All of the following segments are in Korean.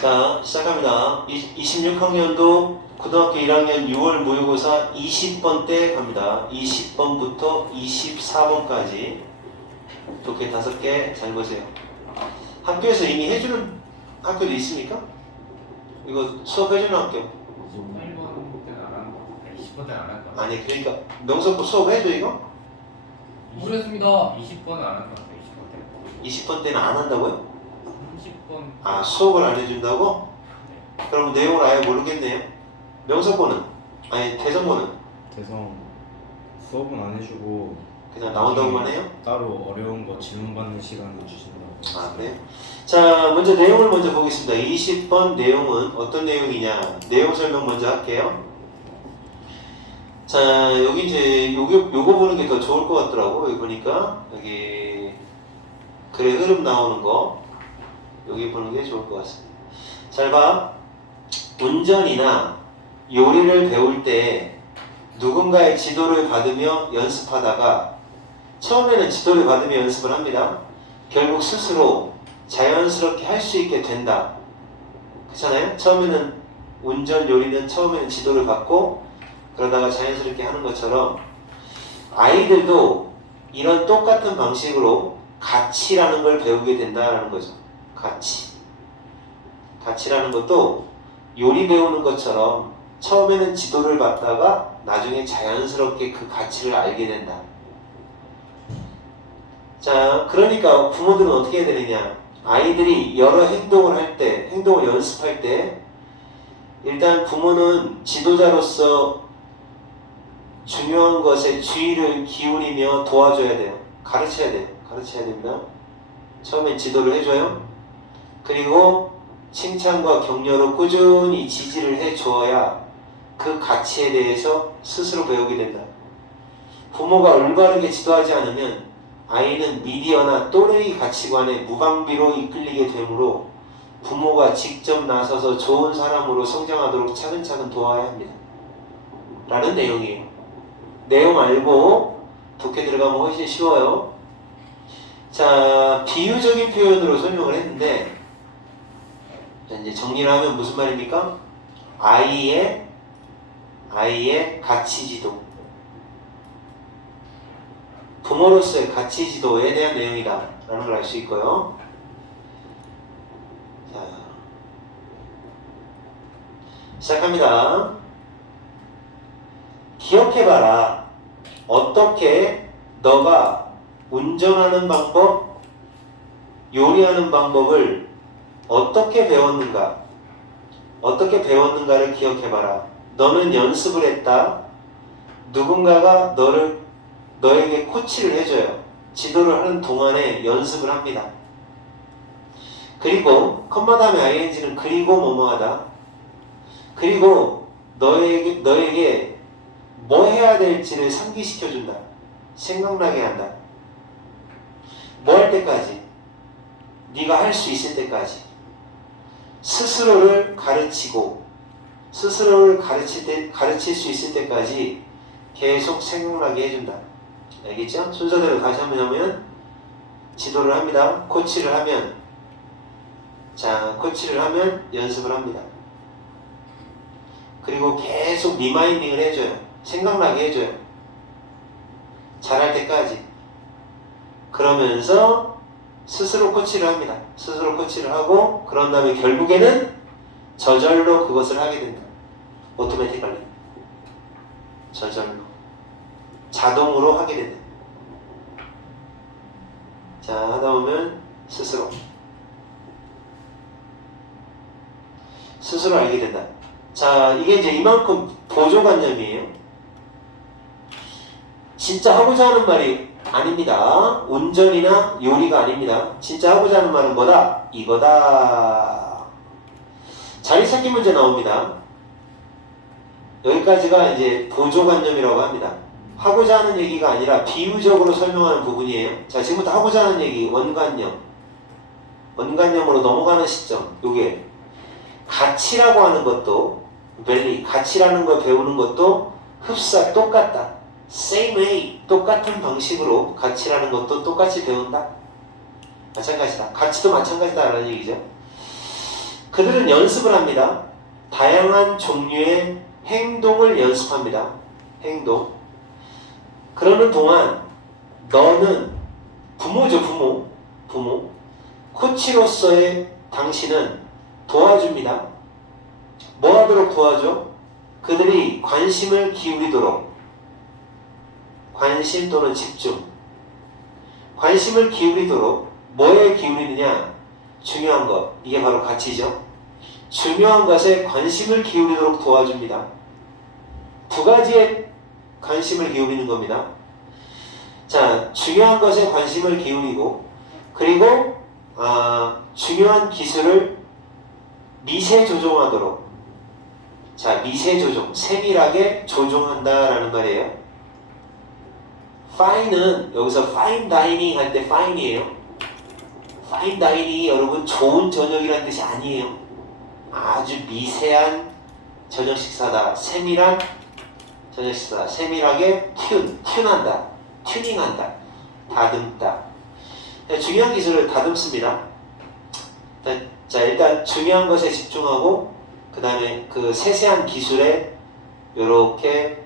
자, 시작합니다. 26학년도 고등학교 1학년 6월 모의고사 20번 때 갑니다. 20번부터 24번까지 독해 5개 잘 보세요. 학교에서 이미 해주는 학교도 있습니까? 이거 수업 해주는 학교? 18번 때는 안 하는 거 같아. 20번 때는 안 할 거 같아. 아니, 그러니까 명석고 수업 해줘 이거? 모르겠습니다. 20번은 안 할 거 같아. 20번 때. 20번 때는 안 한다고요? 30번. 아, 수업을 안 해준다고? 그럼 내용을 아예 모르겠네요. 명석고는? 아니, 대성고는? 대성 수업은 안 해주고 그냥 나온다고만 해요? 따로 어려운 거 질문 받는 시간을 주신다고. 아, 네. 자, 먼저 내용을 먼저 보겠습니다. 20번 내용은 어떤 내용이냐? 내용 설명 먼저 할게요. 자, 여기 이제 요거 보는 게 더 좋을 것 같더라고. 여기 보니까 여기 글의 흐름 나오는 거 여기 보는 게 좋을 것 같습니다. 잘 봐. 운전이나 요리를 배울 때 누군가의 지도를 받으며 연습하다가 처음에는 지도를 받으며 연습을 합니다. 결국 스스로 자연스럽게 할 수 있게 된다. 그렇잖아요? 처음에는 운전, 요리는 처음에는 지도를 받고 그러다가 자연스럽게 하는 것처럼 아이들도 이런 똑같은 방식으로 가치라는 걸 배우게 된다는 거죠. 가치. 가치라는 것도 요리 배우는 것처럼 처음에는 지도를 받다가 나중에 자연스럽게 그 가치를 알게 된다. 자, 그러니까 부모들은 어떻게 해야 되느냐? 아이들이 여러 행동을 할 때, 행동을 연습할 때 일단 부모는 지도자로서 중요한 것에 주의를 기울이며 도와줘야 돼요. 가르쳐야 돼요. 가르쳐야 됩니다. 처음엔 지도를 해줘요. 그리고 칭찬과 격려로 꾸준히 지지를 해줘야 그 가치에 대해서 스스로 배우게 된다. 부모가 올바르게 지도하지 않으면 아이는 미디어나 또래의 가치관에 무방비로 이끌리게 되므로 부모가 직접 나서서 좋은 사람으로 성장하도록 차근차근 도와야 합니다. 라는 내용이에요. 내용 알고 독해 들어가면 훨씬 쉬워요. 자, 비유적인 표현으로 설명을 했는데 이제 정리를 하면 무슨 말입니까? 아이의 가치지도, 부모로서의 가치지도에 대한 내용이다 라는 걸 알 수 있고요. 자, 시작합니다. 기억해봐라. 어떻게 너가 운전하는 방법, 요리하는 방법을 어떻게 배웠는가? 어떻게 배웠는가를 기억해봐라. 너는 연습을 했다. 누군가가 너에게 코치를 해줘요. 지도를 하는 동안에 연습을 합니다. 그리고 컴마 다음에 ing는 그리고 뭐뭐하다. 그리고 너에게 뭐 해야 될지를 상기시켜준다. 생각나게 한다. 뭐 할 때까지? 네가 할 수 있을 때까지. 스스로를 가르치고 스스로를 가르칠 수 있을 때까지 계속 생각나게 해준다. 알겠죠? 순서대로 다시 한번 하면 지도를 합니다. 코치를 하면 코치를 하면 연습을 합니다. 그리고 계속 리마인딩을 해줘요. 생각나게 해줘요. 잘할 때까지. 그러면서 스스로 코치를 합니다. 스스로 코치를 하고 그런 다음에 결국에는 저절로 그것을 하게 된다. 오토매티컬리. 저절로. 자동으로 하게 된다. 자, 하다 보면 스스로 알게 된다. 자, 이게 이제 이만큼 보조관념이에요. 진짜 하고자 하는 말이 아닙니다. 운전이나 요리가 아닙니다. 진짜 하고자 하는 말은 뭐다? 이거다. 자리 찾기 문제 나옵니다. 여기까지가 이제 보조관념이라고 합니다. 하고자 하는 얘기가 아니라 비유적으로 설명하는 부분이에요. 자, 지금부터 하고자 하는 얘기, 원관념으로 넘어가는 시점. 요게 가치라고 하는 것도 가치라는 걸 배우는 것도 흡사 똑같다. same way, 똑같은 방식으로 가치라는 것도 똑같이 배운다. 마찬가지다. 가치도 마찬가지다라는 얘기죠. 그 그들은 연습을 합니다. 다양한 종류의 행동을 연습합니다. 행동. 그러는 동안 너는 부모죠, 부모. 코치로서의 당신은 도와줍니다. 뭐 하도록 도와줘? 그들이 관심을 기울이도록. 관심 또는 집중. 관심을 기울이도록. 뭐에 기울이느냐? 중요한 것. 이게 바로 가치죠. 중요한 것에 관심을 기울이도록 도와줍니다. 두 가지에 관심을 기울이는 겁니다. 자, 중요한 것에 관심을 기울이고, 그리고 중요한 기술을 미세 조종하도록. 자, 미세 조종, 세밀하게 조종한다라는 말이에요. fine은 여기서 fine dining 할 때 fine이에요. fine dining이 여러분 좋은 저녁이라는 뜻이 아니에요. 아주 미세한 저녁 식사다. 세밀한 저녁 식사다. 세밀하게 튠한다. 튜닝한다. 다듬다. 중요한 기술을 다듬습니다. 자, 일단 중요한 것에 집중하고 그 다음에 그 세세한 기술에 이렇게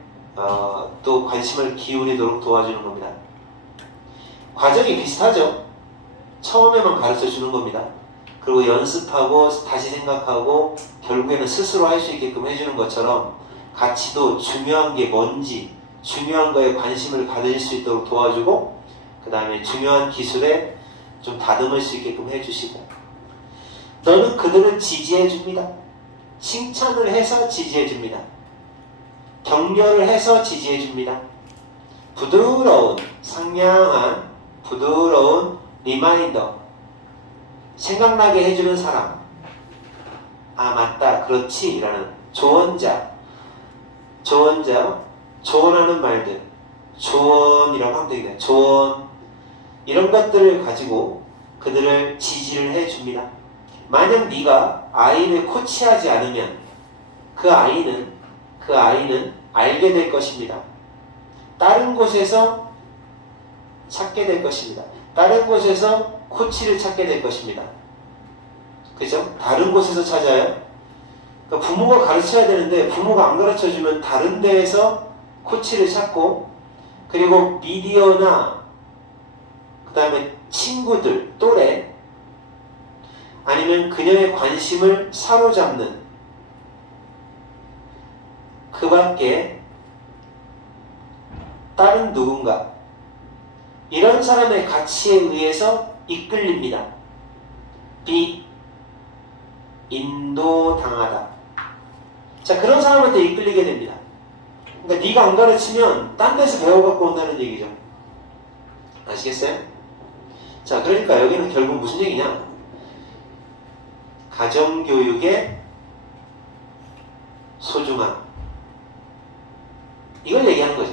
또 관심을 기울이도록 도와주는 겁니다. 과정이 비슷하죠. 처음에만 가르쳐 주는 겁니다. 그리고 연습하고 다시 생각하고 결국에는 스스로 할 수 있게끔 해주는 것처럼 가치도 중요한 게 뭔지 중요한 거에 관심을 가질 수 있도록 도와주고 그 다음에 중요한 기술에 좀 다듬을 수 있게끔 해주시고 너는 그들을 지지해줍니다. 칭찬을 해서 지지해줍니다. 격려를 해서 지지해줍니다. 부드러운 상냥한 부드러운 리마인더 생각나게 해주는 사람 맞다 그렇지 라는 조언자 조언하는 말들 조언이라고 하면 되겠네요. 조언 이런 것들을 가지고 그들을 지지를 해줍니다. 만약 네가 아이를 코치하지 않으면 그 아이는 알게 될 것입니다. 다른 곳에서 찾게 될 것입니다. 다른 곳에서 코치를 찾게 될 것입니다. 그죠? 다른 곳에서 찾아요. 그러니까 부모가 가르쳐야 되는데 부모가 안 가르쳐주면 다른 데에서 코치를 찾고 그리고 미디어나 그 다음에 친구들, 또래 아니면 그녀의 관심을 사로잡는 그 밖에 다른 누군가 이런 사람의 가치에 의해서 이끌립니다. 인도당하다. 자, 그런 사람한테 이끌리게 됩니다. 그러니까 네가 안 가르치면 딴 데서 배워갖고 온다는 얘기죠. 아시겠어요? 자, 그러니까 여기는 결국 무슨 얘기냐? 가정교육의 소중함. 이걸 얘기하는 거죠.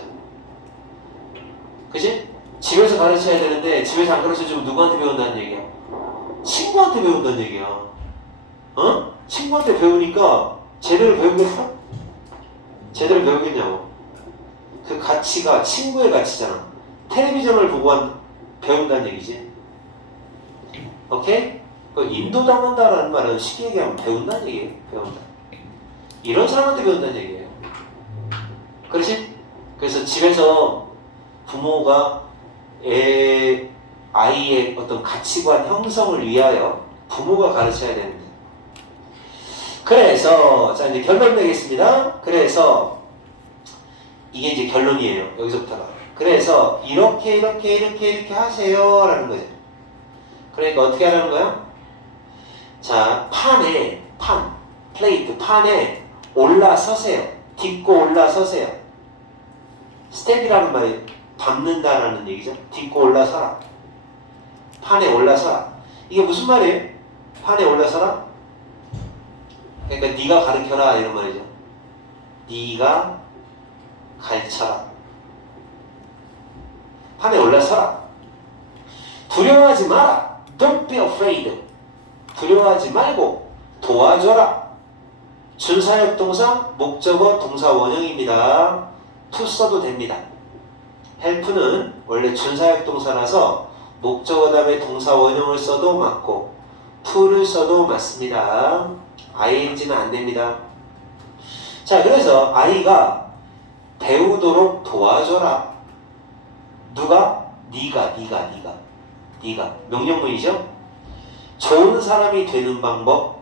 그치? 집에서 가르쳐야 되는데 집에서 안 가르쳐주면 누구한테 배운다는 얘기야? 친구한테 배운다는 얘기야. 친구한테 배우니까 제대로 배우겠어? 제대로 배우겠냐고. 그 가치가 친구의 가치잖아. 텔레비전을 보고 배운다는 얘기지. 오케이? 그 인도당한다라는 말은 쉽게 얘기하면 배운다는 얘기예요. 배운다. 이런 사람한테 배운다는 얘기예요. 그렇지? 그래서 집에서 부모가 아이의 어떤 가치관 형성을 위하여 부모가 가르쳐야 되는데 그래서 자 이제 결론 내겠습니다. 그래서 이게 이제 결론이에요. 여기서부터가. 그래서 이렇게 하세요 라는 거죠. 그러니까 어떻게 하라는 거야? 자, 플레이트, 판에 올라서세요. 딛고 올라서세요. 스텝이라는 말이 밟는다라는 얘기죠. 딛고 올라서라. 판에 올라서라. 이게 무슨 말이에요? 판에 올라서라? 그러니까 네가 가르쳐라 이런 말이죠. 네가 가르쳐라. 판에 올라서라. 두려워하지 마라. Don't be afraid. 두려워하지 말고 도와줘라. 준사역 동사, 목적어, 동사 원형입니다. to 써도 됩니다. help는 원래 준사역 동사라서 목적어 다음에 동사 원형을 써도 맞고 to를 써도 맞습니다. ing는 안 됩니다. 자, 그래서 아이가 배우도록 도와줘라. 누가? 네가. 명령문이죠? 좋은 사람이 되는 방법을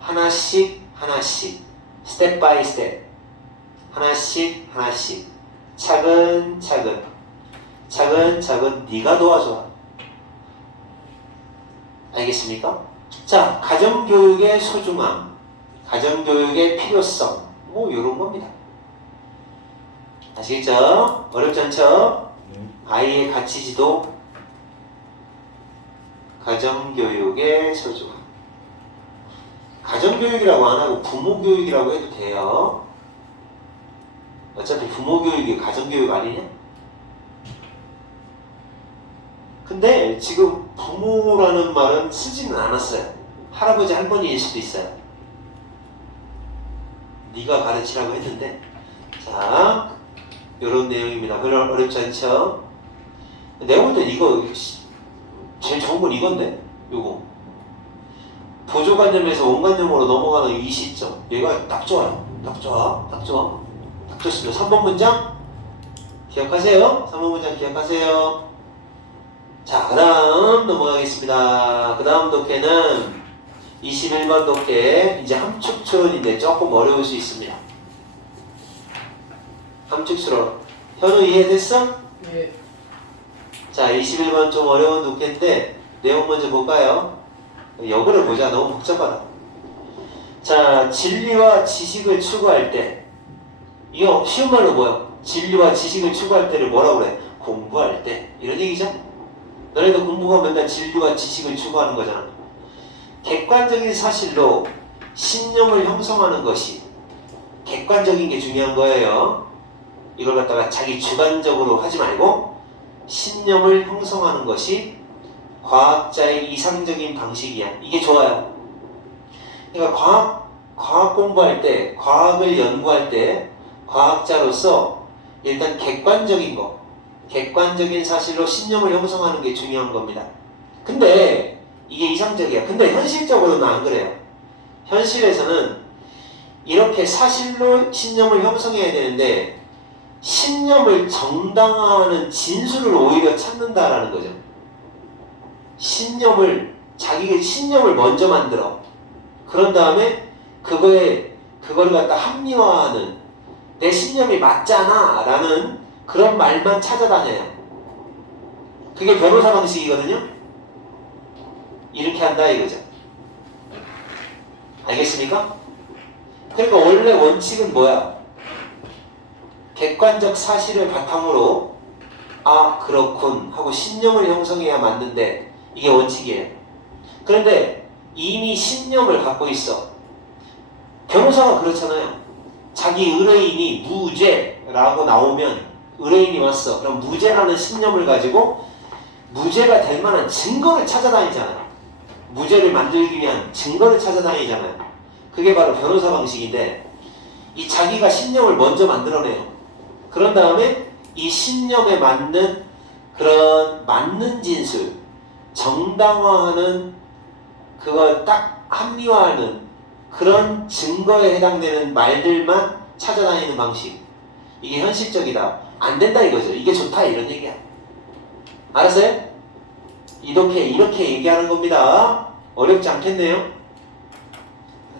하나씩 스텝 바이 스텝 하나씩 차근차근 네가 도와줘라. 알겠습니까? 자, 가정교육의 소중함, 가정교육의 필요성, 뭐 이런 겁니다. 아시겠죠? 어렵지 않죠? 아이의 가치지도, 가정교육의 소중함. 가정교육이라고 안 하고 부모교육이라고 해도 돼요. 어차피 부모교육이 가정교육 아니냐? 근데 지금 부모라는 말은 쓰지는 않았어요. 할아버지 할머니일 수도 있어요. 네가 가르치라고 했는데, 자, 이런 내용입니다. 별로 어렵지 않죠? 내가 볼 때 이거 제일 좋은 건 이건데, 요거 보조관념에서 원관념으로 넘어가는 이 시점, 얘가 딱 좋아요. 딱 좋습니다. 3번 문장 기억하세요. 3번 문장 기억하세요. 자, 그 다음 넘어가겠습니다. 그 다음 독해는 21번 독해. 이제 함축초론인데 조금 어려울 수 있습니다. 함축초론. 현우 이해됐어? 네. 자, 21번 좀 어려운 독해인데 내용 먼저 볼까요? 역을 보자. 너무 복잡하다. 자, 진리와 지식을 추구할 때, 이거 쉬운 말로 뭐야? 진리와 지식을 추구할 때를 뭐라고 그래? 공부할 때. 이런 얘기죠? 너네도 공부가 맨날 진리와 지식을 추구하는 거잖아. 객관적인 사실로 신념을 형성하는 것이, 객관적인 게 중요한 거예요. 이걸 갖다가 자기 주관적으로 하지 말고 신념을 형성하는 것이 과학자의 이상적인 방식이야. 이게 좋아요. 그러니까 과학 공부할 때, 과학을 연구할 때 과학자로서 일단 객관적인 사실로 신념을 형성하는 게 중요한 겁니다. 근데 이게 이상적이야. 근데 현실적으로는 안 그래요. 현실에서는 이렇게 사실로 신념을 형성해야 되는데 신념을 정당화하는 진술을 오히려 찾는다라는 거죠. 자기가 신념을 먼저 만들어. 그런 다음에 그거를 갖다 합리화하는, 내 신념이 맞잖아 라는 그런 말만 찾아다녀요. 그게 변호사 방식이거든요. 이렇게 한다 이거죠. 알겠습니까? 그러니까 원래 원칙은 뭐야? 객관적 사실을 바탕으로 아 그렇군 하고 신념을 형성해야 맞는데 이게 원칙이에요. 그런데 이미 신념을 갖고 있어. 변호사가 그렇잖아요. 자기 의뢰인이 무죄라고 나오면, 의뢰인이 왔어. 그럼 무죄라는 신념을 가지고 무죄가 될 만한 증거를 찾아다니잖아요. 무죄를 만들기 위한 증거를 찾아다니잖아요. 그게 바로 변호사 방식인데, 이 자기가 신념을 먼저 만들어내요. 그런 다음에 이 신념에 맞는 그런 맞는 진술, 정당화하는, 그걸 딱 합리화하는 그런 증거에 해당되는 말들만 찾아다니는 방식. 이게 현실적이다. 안 된다 이거죠. 이게 좋다 이런 얘기야. 알았어요? 이렇게 얘기하는 겁니다. 어렵지 않겠네요?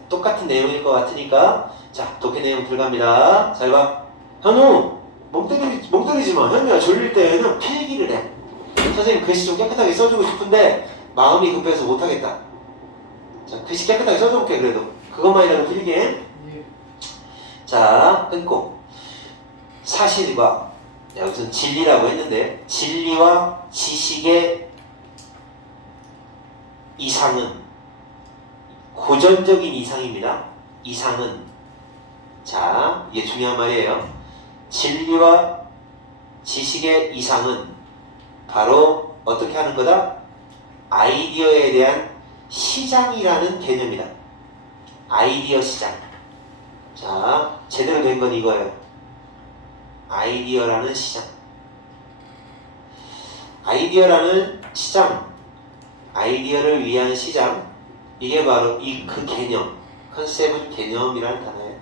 똑같은 내용일 것 같으니까. 자, 독해 내용 들어갑니다. 잘 봐. 현우, 멍 때리지 마. 현우야 졸릴 때는 필기를 해. 선생님 글씨 좀 깨끗하게 써주고 싶은데 마음이 급해서 못하겠다. 자, 글씨 깨끗하게 써줘볼게. 그래도 그것만이라도 필기해. 예. 자, 끊고 사실과, 여기서 진리라고 했는데 진리와 지식의 이상은 고전적인 이상입니다. 이상은, 자, 이게 중요한 말이에요. 진리와 지식의 이상은 바로 어떻게 하는 거다? 아이디어에 대한 시장이라는 개념이다. 아이디어 시장. 자, 제대로 된 건 이거예요. 아이디어라는 시장. 아이디어라는 시장. 아이디어를 위한 시장. 이게 바로 그 개념, 컨셉은 개념이라는 단어예요.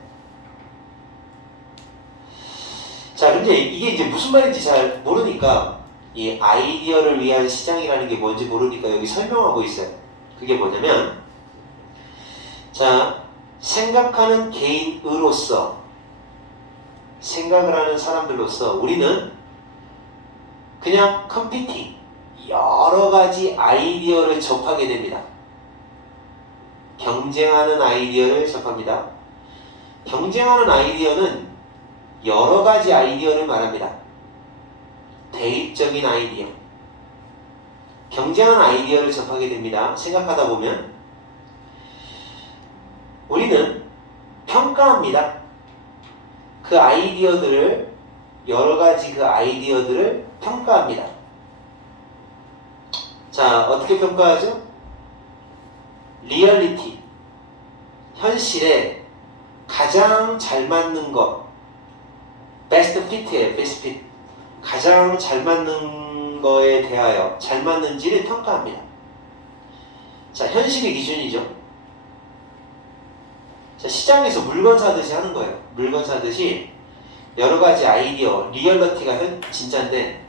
자, 근데 이게 이제 무슨 말인지 잘 모르니까 이 아이디어를 위한 시장이라는 게 뭔지 모르니까 여기 설명하고 있어요. 그게 뭐냐면, 자, 생각하는 개인으로서, 생각을 하는 사람들로서 우리는 그냥 컴피팅, 여러 가지 아이디어를 접하게 됩니다. 경쟁하는 아이디어를 접합니다. 경쟁하는 아이디어는 여러 가지 아이디어를 말합니다. 대립적인 아이디어. 경쟁하는 아이디어를 접하게 됩니다. 생각하다 보면 우리는 평가합니다. 그 아이디어들을, 여러 가지 그 아이디어들을 평가합니다. 자, 어떻게 평가하죠? 리얼리티, 현실에 가장 잘 맞는 것, 베스트 피트예요. 베스트 피트. 가장 잘 맞는 거에 대하여 잘 맞는지를 평가합니다. 자, 현실의 기준이죠. 자, 시장에서 물건 사듯이 하는 거예요. 물건 사듯이 여러 가지 아이디어, 리얼리티가 진짜인데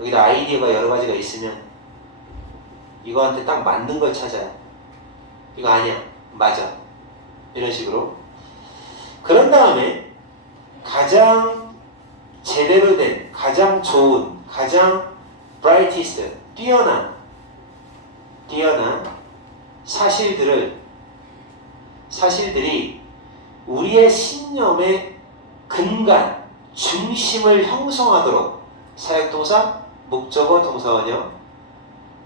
여기다 아이디어가 여러 가지가 있으면 이거한테 딱 맞는 걸 찾아요. 이거 아니야, 맞아, 이런 식으로. 그런 다음에 가장 제대로 된, 가장 좋은, 가장 브라이티스트, 뛰어난 사실들이 우리의 신념의 근간, 중심을 형성하도록 사역동사, 목적어, 동사원형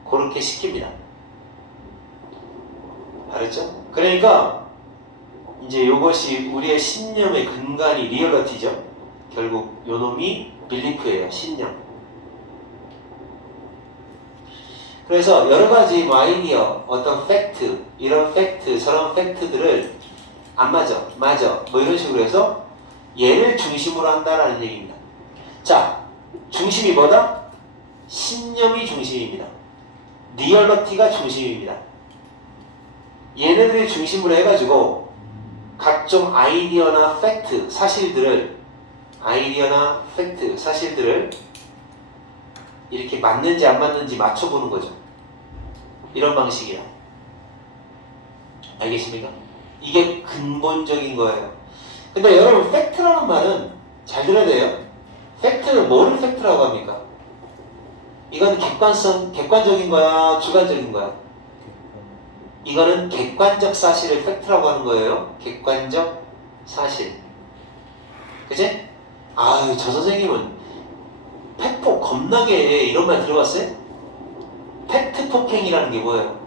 그렇게 시킵니다. 알았죠? 그러니까 이제 이것이 우리의 신념의 근간이 리얼리티죠. 결국 요놈이 빌리프예요. 신념. 그래서 여러 가지 아이디어, 어떤 팩트, 이런 팩트, 저런 팩트들을 안 맞아, 뭐 이런 식으로 해서 얘를 중심으로 한다라는 얘기입니다. 자, 중심이 뭐다? 신념이 중심입니다. 리얼리티가 중심입니다. 얘네들을 중심으로 해가지고 각종 아이디어나 팩트, 사실들을 이렇게 맞는지 안 맞는지 맞춰보는 거죠. 이런 방식이야. 알겠습니까? 이게 근본적인 거예요. 근데 여러분, 팩트라는 말은 잘 들어야 돼요. 팩트는 뭐를 팩트라고 합니까? 이건 객관적인 거야, 주관적인 거야? 이거는 객관적 사실을 팩트라고 하는 거예요. 객관적 사실. 그치? 아유, 저 선생님은 팩폭 겁나게 해. 이런 말 들어봤어요? 팩트 폭행이라는 게 뭐예요?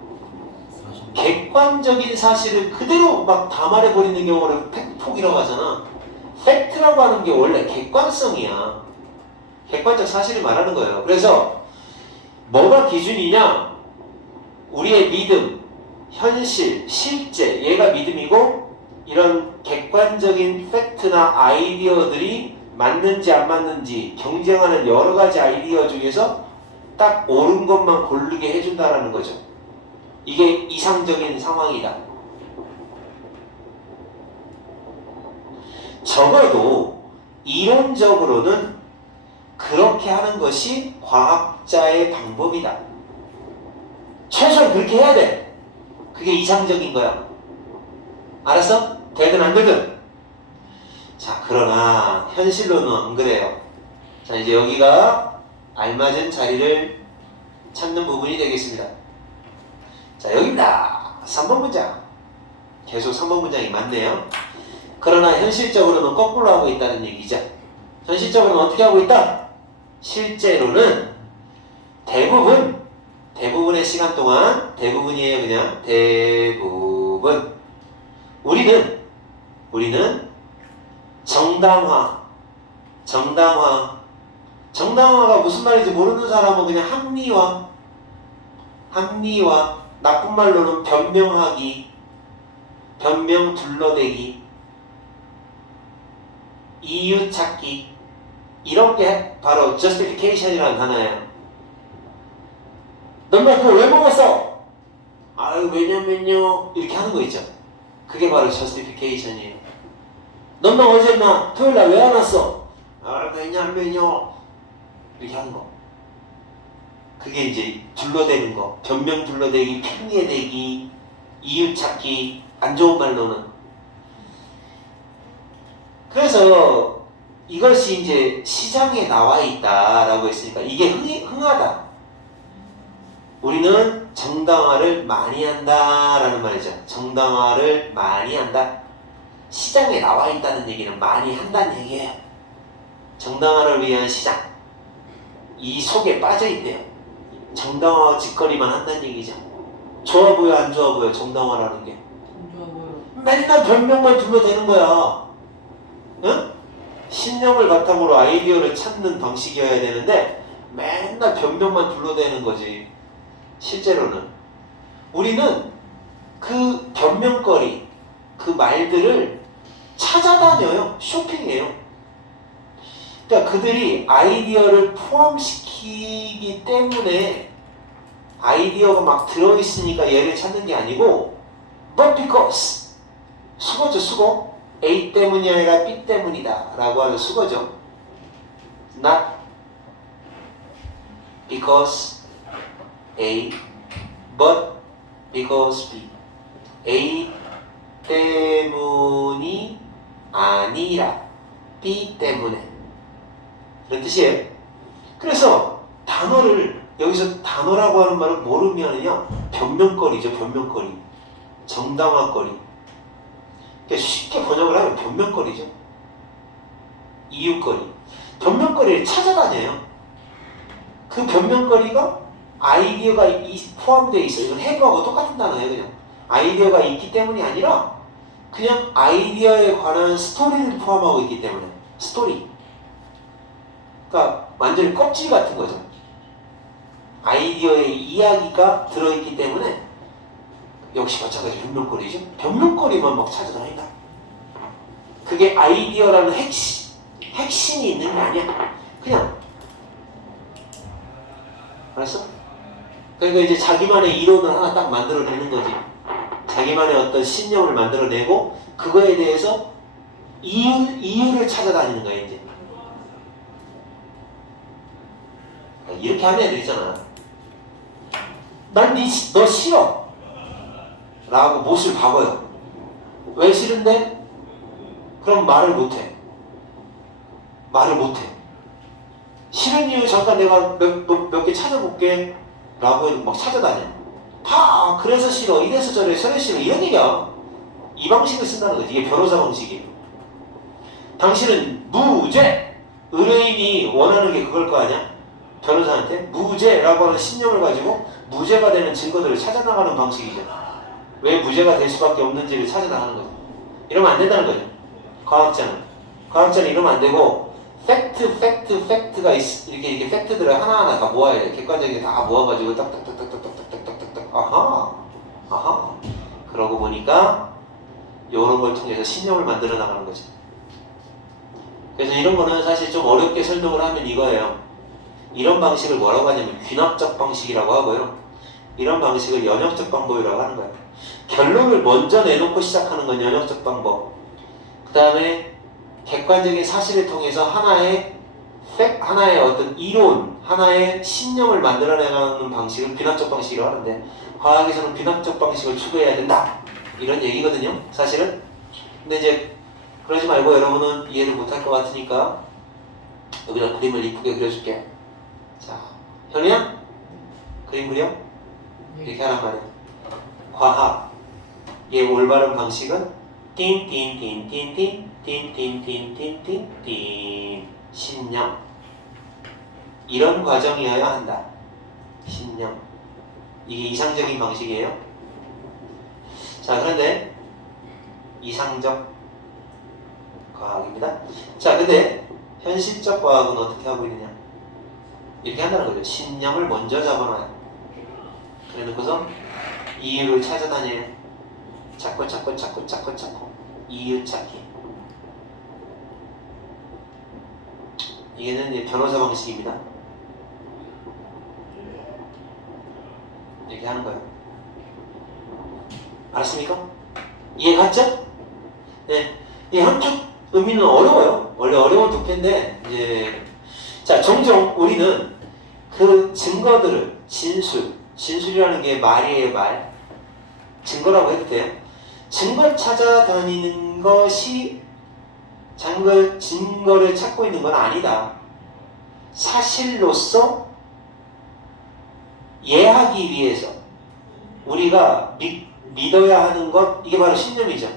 객관적인 사실을 그대로 막 다 말해버리는 경우를 팩폭이라고 하잖아. 팩트라고 하는 게 원래 객관성이야. 객관적 사실을 말하는 거예요. 그래서 뭐가 기준이냐? 우리의 믿음, 현실, 실제, 얘가 믿음이고, 이런 객관적인 팩트나 아이디어들이 맞는지 안 맞는지 경쟁하는 여러 가지 아이디어 중에서 딱 옳은 것만 고르게 해준다라는 거죠. 이게 이상적인 상황이다. 적어도 이론적으로는 그렇게 하는 것이 과학자의 방법이다. 최소한 그렇게 해야 돼. 그게 이상적인 거야. 알았어? 되든 안 되든. 자, 그러나 현실로는 안 그래요. 자, 이제 여기가 알맞은 자리를 찾는 부분이 되겠습니다. 자, 여기입니다. 3번 문장. 계속 3번 문장이 맞네요. 그러나 현실적으로는 거꾸로 하고 있다는 얘기죠. 현실적으로는 어떻게 하고 있다? 실제로는 대부분의 시간 동안, 대부분이에요. 그냥 대부분, 우리는 정당화가 무슨 말인지 모르는 사람은 그냥 합리화, 나쁜 말로는 변명하기, 변명 둘러대기, 이유 찾기, 이런 게 바로 justification이라는 단어예요. 넌 나 그거 왜 먹었어? 아, 아유 왜냐면요 이렇게 하는 거 있죠. 그게 바로 justification이에요. 너는 어제 나 토요일날 왜 안 왔어? 아 왜냐면요 이렇게 하는 거. 그게 이제 둘러대는 거. 변명 둘러대기, 핑계대기, 이유 찾기, 안 좋은 말로는. 그래서 이것이 이제 시장에 나와 있다라고 했으니까 이게 흥하다. 우리는 정당화를 많이 한다라는 말이죠. 정당화를 많이 한다. 시장에 나와 있다는 얘기는 많이 한다는 얘기예요. 정당화를 위한 시장. 이 속에 빠져 있대요. 정당화 짓거리만 한다는 얘기죠. 좋아 보여 안 좋아 보여 정당화라는 게. 안 좋아 보여. 맨날 변명만 둘러대는 거야. 응? 신념을 바탕으로 아이디어를 찾는 방식이어야 되는데 맨날 변명만 둘러대는 거지. 실제로는 우리는 그 변명거리, 그 말들을 찾아다녀요. 쇼핑해요. 그러니까 그들이 아이디어를 포함시키기 때문에 아이디어가 막 들어있으니까 얘를 찾는 게 아니고 but because 수거죠. 수거. A 때문이 아니라 B 때문이다 라고 하는 수거죠. Not because A but because B. A 때문이 아니라 B 때문에 그런 뜻이에요. 그래서 단어를 여기서 단어라고 하는 말은 뭐를 의미하느냐? 변명거리죠. 변명거리. 정당화거리. 그러니까 쉽게 번역을 하면 변명거리죠. 이유거리. 변명거리를 찾아다녀요. 그 변명거리가 아이디어가 포함되어 있어요. 이건 해부하고 똑같은 단어예요. 그냥 아이디어가 있기 때문이 아니라 그냥 아이디어에 관한 스토리를 포함하고 있기 때문에 스토리. 그러니까 완전히 껍질 같은 거죠. 아이디어의 이야기가 들어있기 때문에 역시 마찬가지 변명거리죠. 변명거리만 막 찾아다닌다. 그게 아이디어라는 핵심이 있는 게 아니야. 그냥 알았어? 그러니까 이제 자기만의 이론을 하나 딱 만들어내는 거지. 자기만의 어떤 신념을 만들어내고 그거에 대해서 이유를 찾아다니는 거야 이제. 이렇게 하는 애들 있잖아. 난 너 싫어 라고 못을 박아요. 왜 싫은데? 그럼 말을 못해. 말을 못해. 싫은 이유 잠깐 내가 몇 개 찾아볼게 라고 해도 막 찾아다녀. 그래서 싫어. 이래서 저래 싫어. 이런 얘기야. 이 방식을 쓴다는 거지. 이게 변호사 방식이에요. 당신은 무죄! 의뢰인이 원하는 게 그걸 거 아니야? 변호사한테 무죄라고 하는 신념을 가지고 무죄가 되는 증거들을 찾아나가는 방식이죠. 왜 무죄가 될 수밖에 없는지를 찾아나가는 거죠. 이러면 안 된다는 거죠. 과학자는 이러면 안 되고 팩트가 이렇게 팩트들을 하나하나 다 모아야 돼. 객관적인 다 모아가지고 딱딱딱딱딱딱딱딱딱 아하 그러고 보니까 이런 걸 통해서 신념을 만들어 나가는 거죠. 그래서 이런 거는 사실 좀 어렵게 설명을 하면 이거예요. 이런 방식을 뭐라고 하냐면 귀납적 방식이라고 하고요. 이런 방식을 연역적 방법이라고 하는 거예요. 결론을 먼저 내놓고 시작하는 건 연역적 방법. 그 다음에 객관적인 사실을 통해서 하나의 어떤 이론, 하나의 신념을 만들어내가는 방식을 귀납적 방식이라고 하는데 과학에서는 귀납적 방식을 추구해야 된다. 이런 얘기거든요. 사실은. 근데 이제 그러지 말고 여러분은 이해를 못할 것 같으니까 여기다 그림을 이쁘게 그려줄게. 자, 현우야? 그림 그려? 이렇게 하란 말이야. 과학의 올바른 방식은 띵띵띵띵띵띵띵띵띵띵띵 신념. 이런 과정이어야 한다. 신념. 이게 이상적인 방식이에요. 자, 그런데 이상적 과학입니다. 자, 근데 현실적 과학은 어떻게 하고 있느냐? 이렇게 한다는 거죠. 신념을 먼저 잡아놔요. 그래 놓고서 이유를 찾아다녀요. 찾고 이유 찾기. 이게는 이제 변호사 방식입니다. 이렇게 하는 거예요. 알았습니까? 이해 갔죠? 네. 이 한쪽 의미는 어려워요. 원래 어려운 독해인데, 이제, 자, 종종 우리는 그 증거들을, 진술이라는 게 말이에요, 말. 증거라고 해도 돼요. 증거 찾아다니는 것이 증거를 찾고 있는 건 아니다. 사실로서 이해하기 위해서 우리가 믿어야 하는 것, 이게 바로 신념이죠.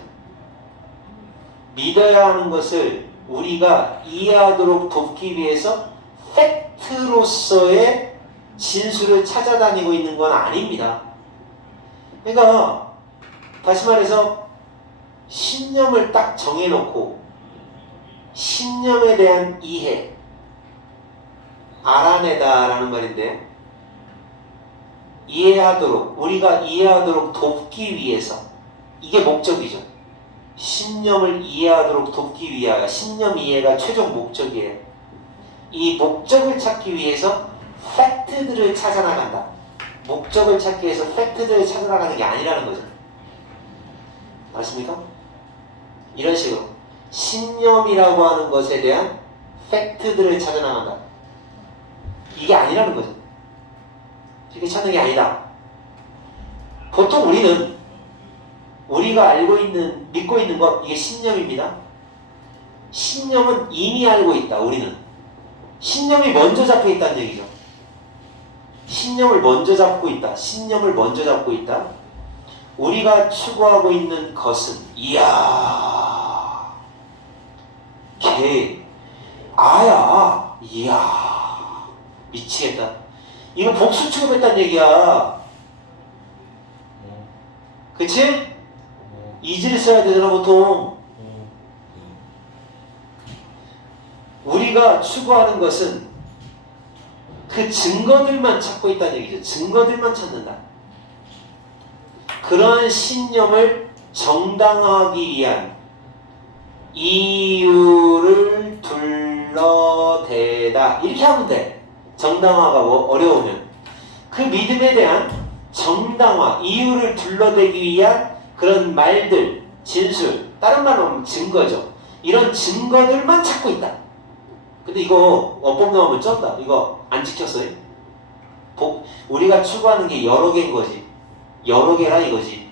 믿어야 하는 것을 우리가 이해하도록 돕기 위해서 팩트로서의 진술을 찾아다니고 있는 건 아닙니다. 그러니까 다시 말해서 신념을 딱 정해놓고 신념에 대한 이해, 알아내다라는 말인데, 우리가 이해하도록 돕기 위해서, 이게 목적이죠. 신념을 이해하도록 돕기 위하여, 신념 이해가 최종 목적이에요. 이 목적을 찾기 위해서 팩트들을 찾아나간다. 목적을 찾기 위해서 팩트들을 찾아나가는 게 아니라는 거죠. 맞습니까? 이런 식으로 신념이라고 하는 것에 대한 팩트들을 찾아나간다. 이게 아니라는 거죠. 이렇게 찾는 게 아니다. 보통 우리는 우리가 믿고 있는 것, 이게 신념입니다. 신념은 이미 알고 있다. 우리는 신념이 먼저 잡혀 있다는 얘기죠. 신념을 먼저 잡고 있다. 신념을 먼저 잡고 있다. 우리가 추구하고 있는 것은, 이야, 아야, 이야, 미치겠다. 이거 복수 취급했다는 얘기야. 그치? 이지를 써야 되잖아, 보통. 우리가 추구하는 것은 그 증거들만 찾고 있다는 얘기죠. 증거들만 찾는다. 그런 신념을 정당화하기 위한 이유를 둘러대다. 이렇게 하면 돼. 정당화가 어려우면. 그 믿음에 대한 정당화, 이유를 둘러대기 위한 그런 말들, 진술, 다른 말로 하면 증거죠. 이런 증거들만 찾고 있다. 근데 이거 어법 나오면 쩐다. 이거 안 지켰어요? 우리가 추구하는 게 여러 개인 거지. 여러 개라 이거지.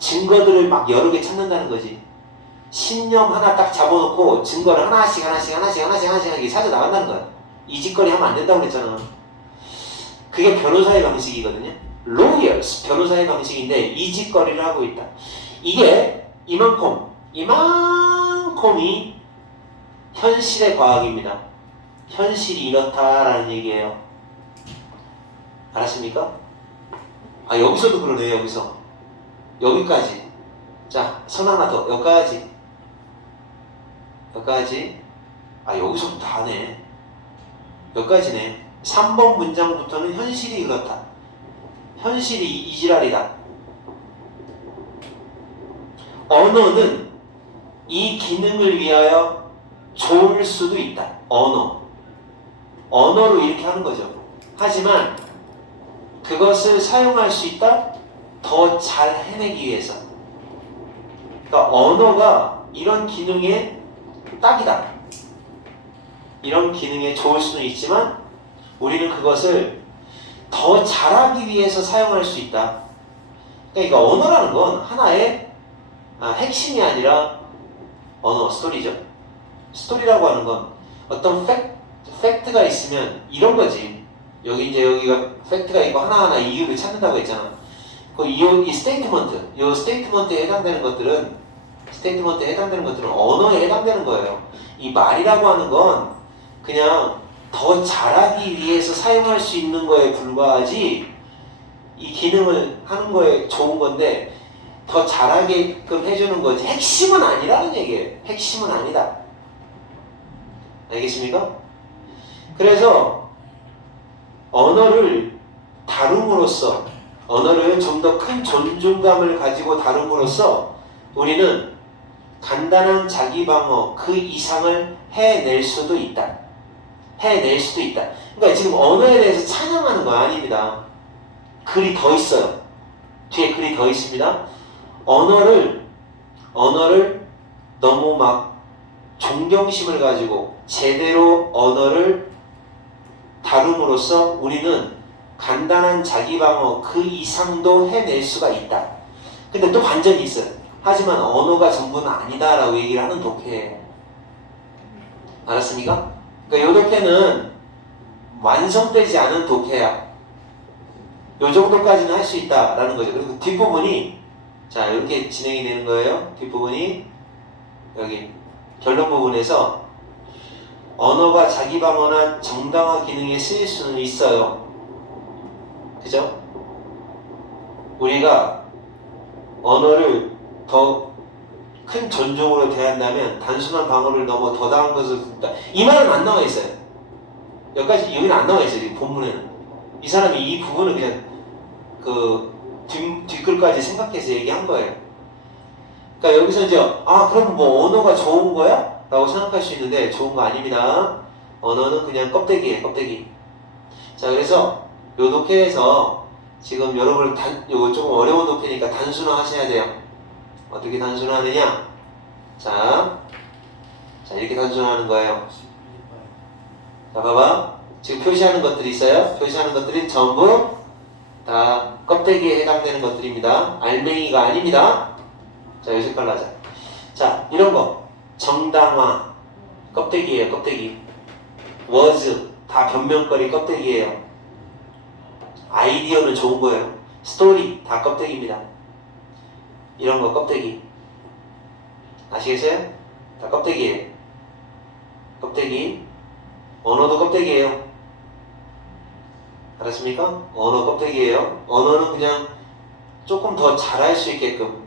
증거들을 막 여러 개 찾는다는 거지. 신념 하나 딱 잡아놓고 증거를 하나씩 이렇게 찾아 나간다는 거야. 이 짓거리 하면 안 된다고 그랬잖아. 그게 변호사의 방식이거든요. lawyers, 변호사의 방식인데 이 짓거리를 하고 있다. 이게 이만큼이 현실의 과학입니다. 현실이 이렇다라는 얘기예요. 알았습니까? 아, 여기서도 그러네. 여기까지. 자, 선 하나 더. 여기까지. 아, 여기서도 다네. 여기까지네. 3번 문장부터는 현실이 그렇다. 현실이 이 지랄이다. 언어는 이 기능을 위하여 좋을 수도 있다. 언어로 이렇게 하는 거죠. 하지만 그것을 사용할 수 있다? 더 잘 해내기 위해서. 그러니까 언어가 이런 기능에 딱이다. 이런 기능에 좋을 수는 있지만 우리는 그것을 더 잘하기 위해서 사용할 수 있다. 그러니까 언어라는 건 하나의 핵심이 아니라 스토리죠. 스토리라고 하는 건 어떤 팩트가 있으면 이런 거지. 여기가 팩트가 있고 하나하나 이유를 찾는다고 했잖아. 이 스테이트먼트에 해당되는 것들은 언어에 해당되는 거예요. 이 말이라고 하는 건 그냥 더 잘하기 위해서 사용할 수 있는 거에 불과하지, 이 기능을 하는 거에 좋은 건데 더 잘하게끔 해주는 거지 핵심은 아니라는 얘기예요. 핵심은 아니다. 알겠습니까? 그래서 언어를 다룸으로써, 언어를 좀 더 큰 존중감을 가지고 다룸으로써 우리는 간단한 자기 방어 그 이상을 해낼 수도 있다. 그러니까 지금 언어에 대해서 찬양하는 거 아닙니다. 글이 더 있어요. 뒤에 글이 더 있습니다. 언어를 너무 막 존경심을 가지고 제대로 언어를 다룸으로써 우리는 간단한 자기 방어 그 이상도 해낼 수가 있다. 근데 또 반전이 있어요. 하지만 언어가 전부는 아니다라고 얘기를 하는 독해예요. 알았습니까? 그러니까 이 독해는 완성되지 않은 독해야. 요 정도까지는 할 수 있다라는 거죠. 그리고 뒷부분이 자 이렇게 진행이 되는 거예요. 뒷부분이 여기 결론 부분에서 언어가 자기 방어나 정당화 기능에 쓰일 수는 있어요. 그죠? 우리가 언어를 더 큰 존중으로 대한다면 단순한 방어를 넘어 더 나은 것을 듣다. 이 말은 안 나와 있어요. 여기까지 여기는 안 나와 있어요. 이 본문에는. 이 사람이 이 부분을 그냥 그 뒷글까지 생각해서 얘기한 거예요. 그러니까 여기서 이제 그럼 뭐 언어가 좋은 거야? 라고 생각할 수 있는데 좋은 거 아닙니다. 언어는 그냥 껍데기예요. 껍데기. 자 그래서 요 독해에서 지금 여러분 요거 조금 어려운 독해니까 단순화 하셔야 돼요. 어떻게 단순화하느냐? 자 이렇게 단순화하는 거예요. 자 봐봐. 지금 표시하는 것들이 있어요. 표시하는 것들이 전부 다 껍데기에 해당되는 것들입니다. 알맹이가 아닙니다. 자, 이 색깔로 하자. 자, 이런 거. 정당화. 껍데기예요, 껍데기. was. 다 변명거리 껍데기예요. 아이디어는 좋은 거예요. 스토리. 다 껍데기입니다. 이런 거 껍데기. 아시겠어요? 다 껍데기예요. 껍데기. 언어도 껍데기예요. 알았습니까? 언어 껍데기예요. 언어는 그냥 조금 더 잘할 수 있게끔.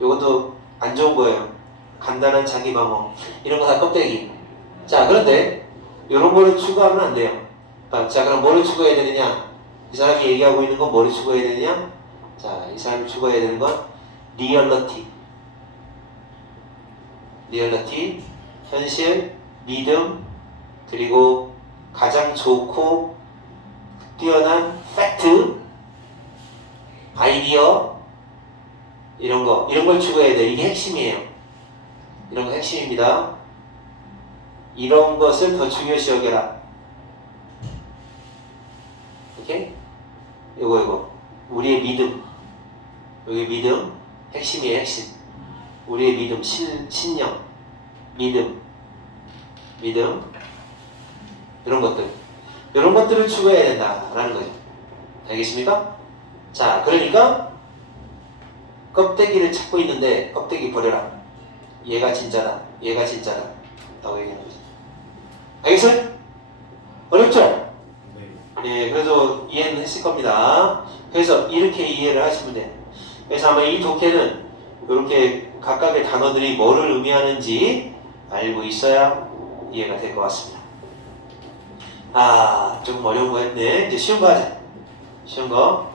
이것도 안 좋은 거예요. 간단한 자기 방어. 이런 거 다 껍데기. 자, 그런데 이런 거를 추구하면 안 돼요. 자, 그럼 뭐를 추구해야 되느냐? 이 사람이 얘기하고 있는 건 뭐를 추구해야 되느냐? 자, 이 사람이 추구해야 되는 건 리얼러티. 리얼러티, 현실, 믿음, 그리고 가장 좋고 뛰어난 팩트, 아이디어, 이런 걸 추구해야 돼. 이게 핵심이에요. 이런 거 핵심입니다. 이런 것을 더 중요시 여겨라. 오케이? 이거. 우리의 믿음. 여기 믿음. 핵심이에요, 핵심. 우리의 믿음, 신념. 믿음. 이런 것들. 이런 것들을 추구해야 된다라는 거죠. 알겠습니까? 자, 그러니까 껍데기를 찾고 있는데 껍데기 버려라. 얘가 진짜다. 라고 얘기하는 거죠. 알겠어요? 어렵죠? 네. 네, 그래서 이해는 했을 겁니다. 그래서 이렇게 이해를 하시면 돼요. 그래서 아마 이 독해는 이렇게 각각의 단어들이 뭐를 의미하는지 알고 있어야 이해가 될 것 같습니다. 조금 어려운 거 했네. 이제 쉬운 거 하자. 쉬운 거.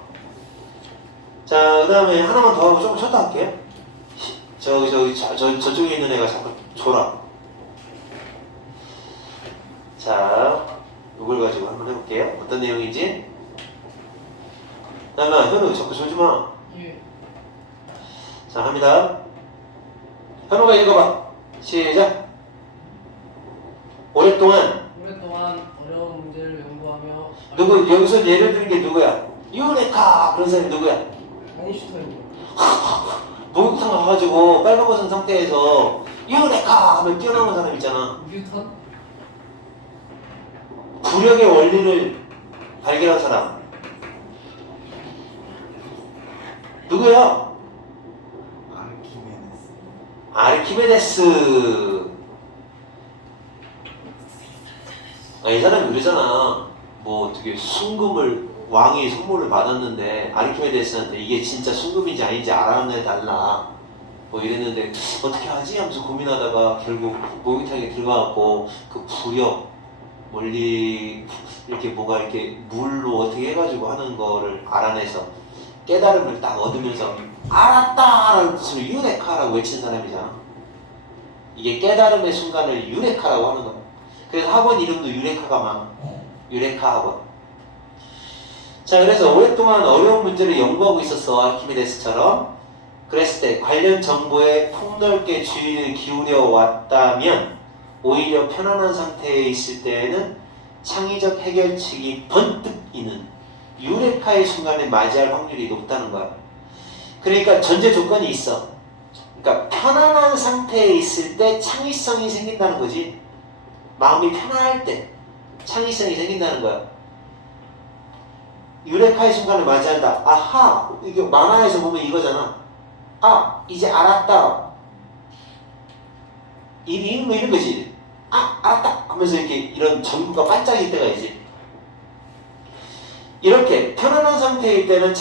자, 그 다음에 하나만 더 하고 조금 쉬었다 할게요. 저쪽에 있는 애가 자꾸 졸아. 자, 이걸 가지고 한번 해볼게요. 어떤 내용인지. 현우 자꾸 졸지 마. 예. 자, 합니다. 현우가 읽어봐. 시작. 오랫동안 어려운 문제를 연구하며 여기서 예를 드는 게 누구야? 유레카 그런 사람이 누구야? 아인슈타인이요. 목욕탕 가가지고 빨간벗은 상태에서 유레카 하면 뛰어나오는 사람 있잖아. 뉴턴? 부력의 원리를 발견한 사람 누구야? 아르키메데스. 이 사람이 그러잖아. 뭐 어떻게 순금을 왕이 선물을 받았는데 아르키메데스한테 이게 진짜 순금인지 아닌지 알아내달라 뭐 이랬는데 어떻게 하지? 하면서 고민하다가 결국 목욕탕에 들어가갖고 그 부력 원리 이렇게 뭐가 이렇게 물로 어떻게 해가지고 하는 거를 알아내서 깨달음을 딱 얻으면서 알았다라는 뜻으로 유레카라고 외친 사람이잖아. 이게 깨달음의 순간을 유레카라고 하는 거야. 그래서 학원 이름도 유레카가 많아. 유레카 학원. 자, 그래서 오랫동안 어려운 문제를 연구하고 있었어. 아르키메데스처럼. 그랬을 때 관련 정보에 폭넓게 주의를 기울여 왔다면 오히려 편안한 상태에 있을 때에는 창의적 해결책이 번뜩 이는 유레카의 순간에 맞이할 확률이 높다는 거야. 그러니까 전제 조건이 있어. 그러니까 편안한 상태에 있을 때 창의성이 생긴다는 거지. 마음이 편안할 때 창의성이 생긴다는 거야. 유레카의 순간을 맞이한다. 아하! 이게 만화에서 보면 이거잖아. 아! 이제 알았다. 이런 거지. 아! 알았다! 하면서 이렇게 이런 전구가 반짝일 때가 있지. 이렇게 편안한 상태일 때는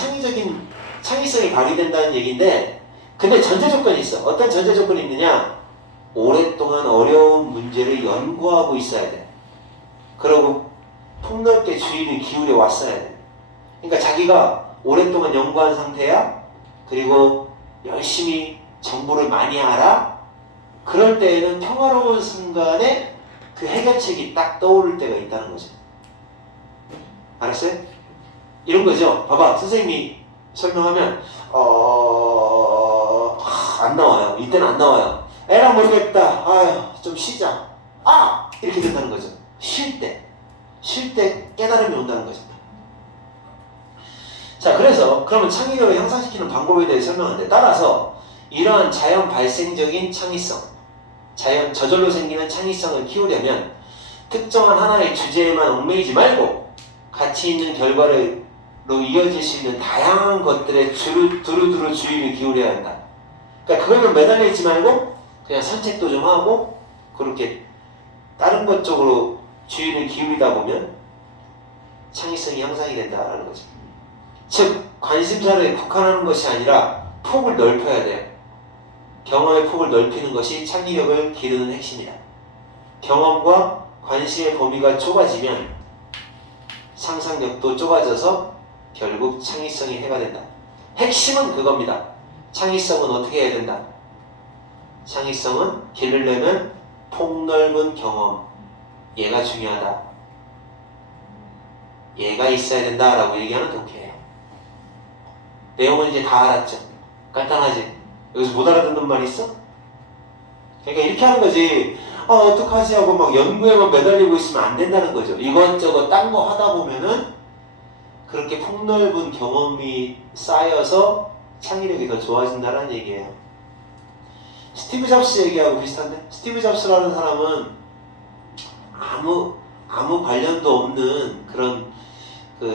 창의성이 발휘된다는 얘기인데, 근데 전제 조건이 있어. 어떤 전제 조건이 있느냐? 오랫동안 어려운 문제를 연구하고 있어야 돼. 그리고 폭넓게 주의를 기울여 왔어야 돼. 그러니까 자기가 오랫동안 연구한 상태야. 그리고 열심히 정보를 많이 알아. 그럴 때에는 평화로운 순간에 그 해결책이 딱 떠오를 때가 있다는 거죠. 알았어요? 이런 거죠. 봐봐, 선생님이 설명하면 안 나와요. 이때는 안 나와요. 에라 모르겠다. 아유, 좀 쉬자. 아! 이렇게 된다는 거죠. 쉴 때 깨달음이 온다는 거죠. 자, 그래서 그러면 창의력을 향상시키는 방법에 대해 설명하는데, 따라서 이러한 자연 발생적인 창의성, 저절로 생기는 창의성을 키우려면 특정한 하나의 주제에만 얽매이지 말고 가치 있는 결과로 이어질 수 있는 다양한 것들에 두루두루 주의를 기울여야 한다. 그러니까 그거만 매달려 있지 말고 그냥 산책도 좀 하고 그렇게 다른 것 쪽으로 주의를 기울이다 보면 창의성이 향상이 된다는 거죠. 즉 관심사를 국한하는 것이 아니라 폭을 넓혀야 돼요. 경험의 폭을 넓히는 것이 창의력을 기르는 핵심이다. 경험과 관심의 범위가 좁아지면 상상력도 좁아져서 결국 창의성이 해가 된다. 핵심은 그겁니다. 창의성은 어떻게 해야 된다? 창의성은 기르려면 폭넓은 경험, 얘가 중요하다. 얘가 있어야 된다라고 얘기하는 독해예요. 내용은 이제 다 알았죠? 간단하지? 여기서 못 알아듣는 말 있어? 그러니까 이렇게 하는 거지. 어떡하지 하고 막 연구에만 매달리고 있으면 안 된다는 거죠. 이것저것 딴 거 하다 보면은 그렇게 폭넓은 경험이 쌓여서 창의력이 더 좋아진다는 얘기예요. 스티브 잡스 얘기하고 비슷한데? 스티브 잡스라는 사람은 아무 관련도 없는 그런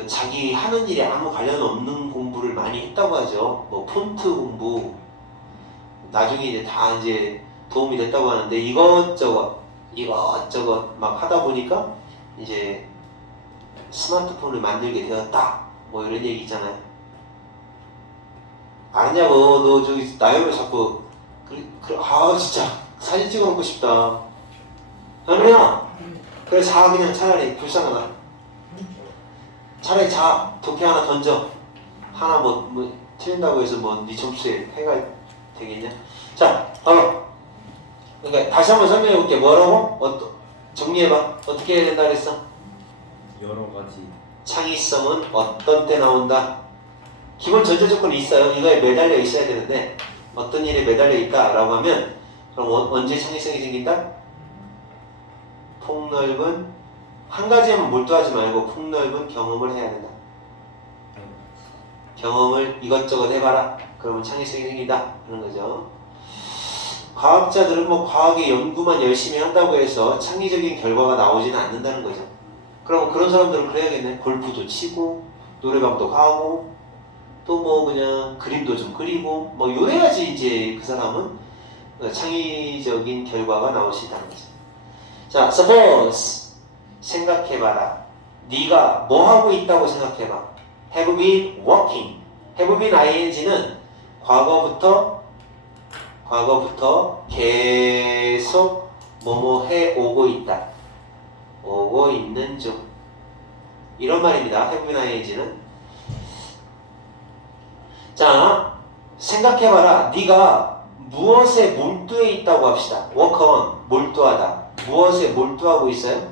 자기 하는 일에 아무 관련 없는 공부를 많이 했다고 하죠. 뭐 폰트 공부, 나중에 이제 다 이제 도움이 됐다고 하는데 이것저것 막 하다 보니까 이제 스마트폰을 만들게 되었다. 뭐 이런 얘기 있잖아요. 아냐고 너 저기 나열을 자꾸 진짜 사진 찍어놓고 싶다. 현우야, 그래 자 그냥 차라리 불쌍하다. 차라리 자 독해 하나 던져. 하나 뭐 틀린다고 해서 뭐 네 점수에 해가 되겠냐? 자, 그러니까 다시 한번 설명해 볼게. 뭐라고? 정리해봐. 어떻게 해야 된다 그랬어? 여러 가지. 창의성은 어떤 때 나온다? 기본 전제 조건이 있어요. 이거에 매달려 있어야 되는데 어떤 일에 매달려 있다라고 하면 그럼 언제 창의성이 생긴다? 폭넓은 한 가지에만 몰두하지 말고 폭넓은 경험을 해야 된다. 경험을 이것저것 해봐라. 그러면 창의성이 생긴다 하는 거죠. 과학자들은 뭐 과학의 연구만 열심히 한다고 해서 창의적인 결과가 나오지는 않는다는 거죠. 그럼 그런 사람들은 그래야겠네. 골프도 치고 노래방도 가고 또 뭐 그냥 그림도 좀 그리고 뭐 요래야지 이제 그 사람은 창의적인 결과가 나올 수 있다는 거죠. 자, suppose 생각해봐라. 네가 뭐 하고 있다고 생각해봐. have been working. have been ing는 과거부터 계속 뭐뭐 해오고 있다. 오고 있는 중. 이런 말입니다. have been ing는. 자, 생각해봐라. 네가 무엇에 몰두해 있다고 합시다. work on, 몰두하다. 무엇에 몰두하고 있어요?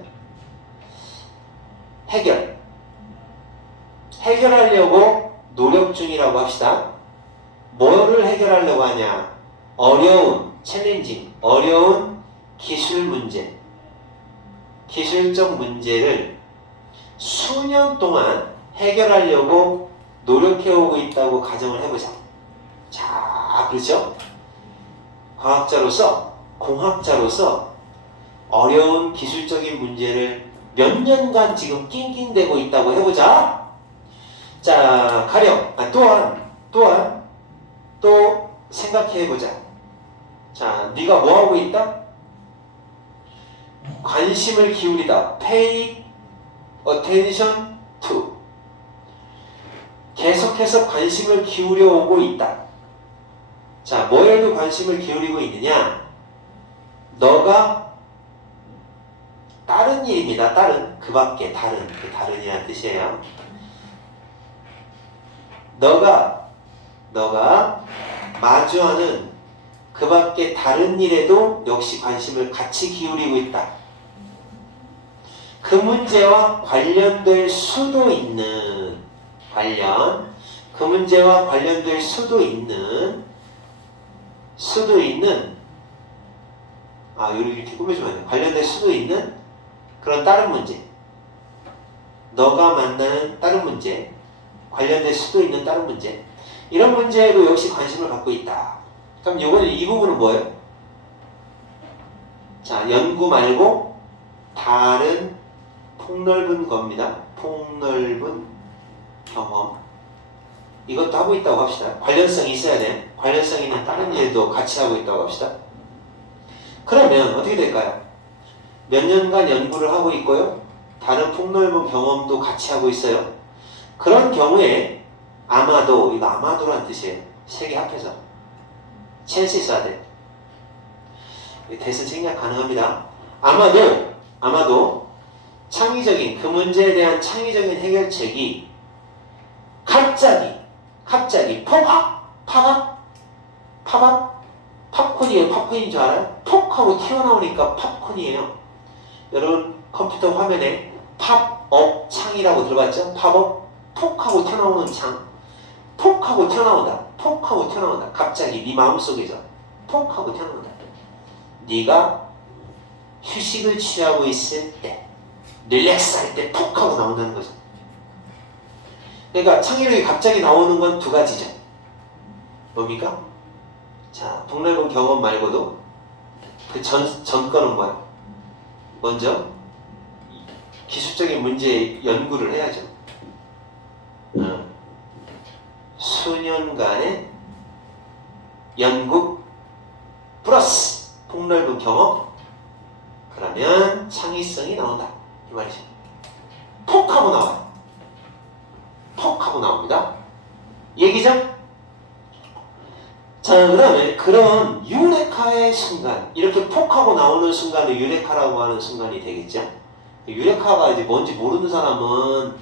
해결하려고 노력 중이라고 합시다. 뭐를 해결하려고 하냐? 어려운, 챌린징, 어려운 기술 문제, 기술적 문제를 수년 동안 해결하려고 노력해오고 있다고 가정을 해보자. 자, 그렇죠? 과학자로서, 공학자로서 어려운 기술적인 문제를 몇 년간 지금 낑낑대고 있다고 해보자. 자, 가령, 또한 또 생각해보자. 자, 네가 뭐하고 있다? 관심을 기울이다. Pay attention to. 계속해서 관심을 기울여 오고 있다. 자, 뭐에도 관심을 기울이고 있느냐? 너가 다른 일입니다. 다른, 그 밖에 다른, 그 다른이라는 뜻이에요. 너가 마주하는 그 밖에 다른 일에도 역시 관심을 같이 기울이고 있다. 그 문제와 관련될 수도 있는 그 문제와 관련될 수도 있는 이렇게 꾸며주면 안 돼. 관련될 수도 있는 그런 다른 문제, 너가 만나는 다른 문제, 관련될 수도 있는 다른 문제, 이런 문제에도 역시 관심을 갖고 있다. 그럼 이 부분은 뭐예요? 자, 연구 말고 다른 폭넓은 겁니다. 폭넓은 경험. 이것도 하고 있다고 합시다. 관련성이 있어야 돼. 관련성 있는 다른 일도 같이 하고 있다고 합시다. 그러면 어떻게 될까요? 몇 년간 연구를 하고 있고요. 다른 폭넓은 경험도 같이 하고 있어요. 그런 경우에 아마도, 이거 아마도란 뜻이에요. 세 개 합해서. 찬스 있어야 돼. 대신 생략 가능합니다. 아마도 창의적인, 그 문제에 대한 창의적인 해결책이 갑자기 팝콘이에요. 팝콘인 줄 알아요? 톡 하고 튀어나오니까 팝콘이에요. 여러분 컴퓨터 화면에 팝업 창이라고 들어봤죠? 팝업? 톡 하고 튀어나오는 창. 톡 하고 튀어나온다. 갑자기 네 마음속에서 톡 하고 튀어나온다. 네가 휴식을 취하고 있을 때, 릴렉스할 때 톡 하고 나온다는 거죠. 그러니까 창의력이 갑자기 나오는 건 두 가지죠. 뭡니까? 자, 폭넓은 경험 말고도 그 전 거는 뭐야? 먼저 기술적인 문제 연구를 해야죠. 수년간의 연구 플러스 폭넓은 경험, 그러면 창의성이 나온다 이 말이죠. 톡 하고 나와요. 톡 하고 나옵니다. 얘기죠? 자, 그 다음에 그런 유레카의 순간, 이렇게 톡 하고 나오는 순간을 유레카라고 하는 순간이 되겠죠? 유레카가 이제 뭔지 모르는 사람은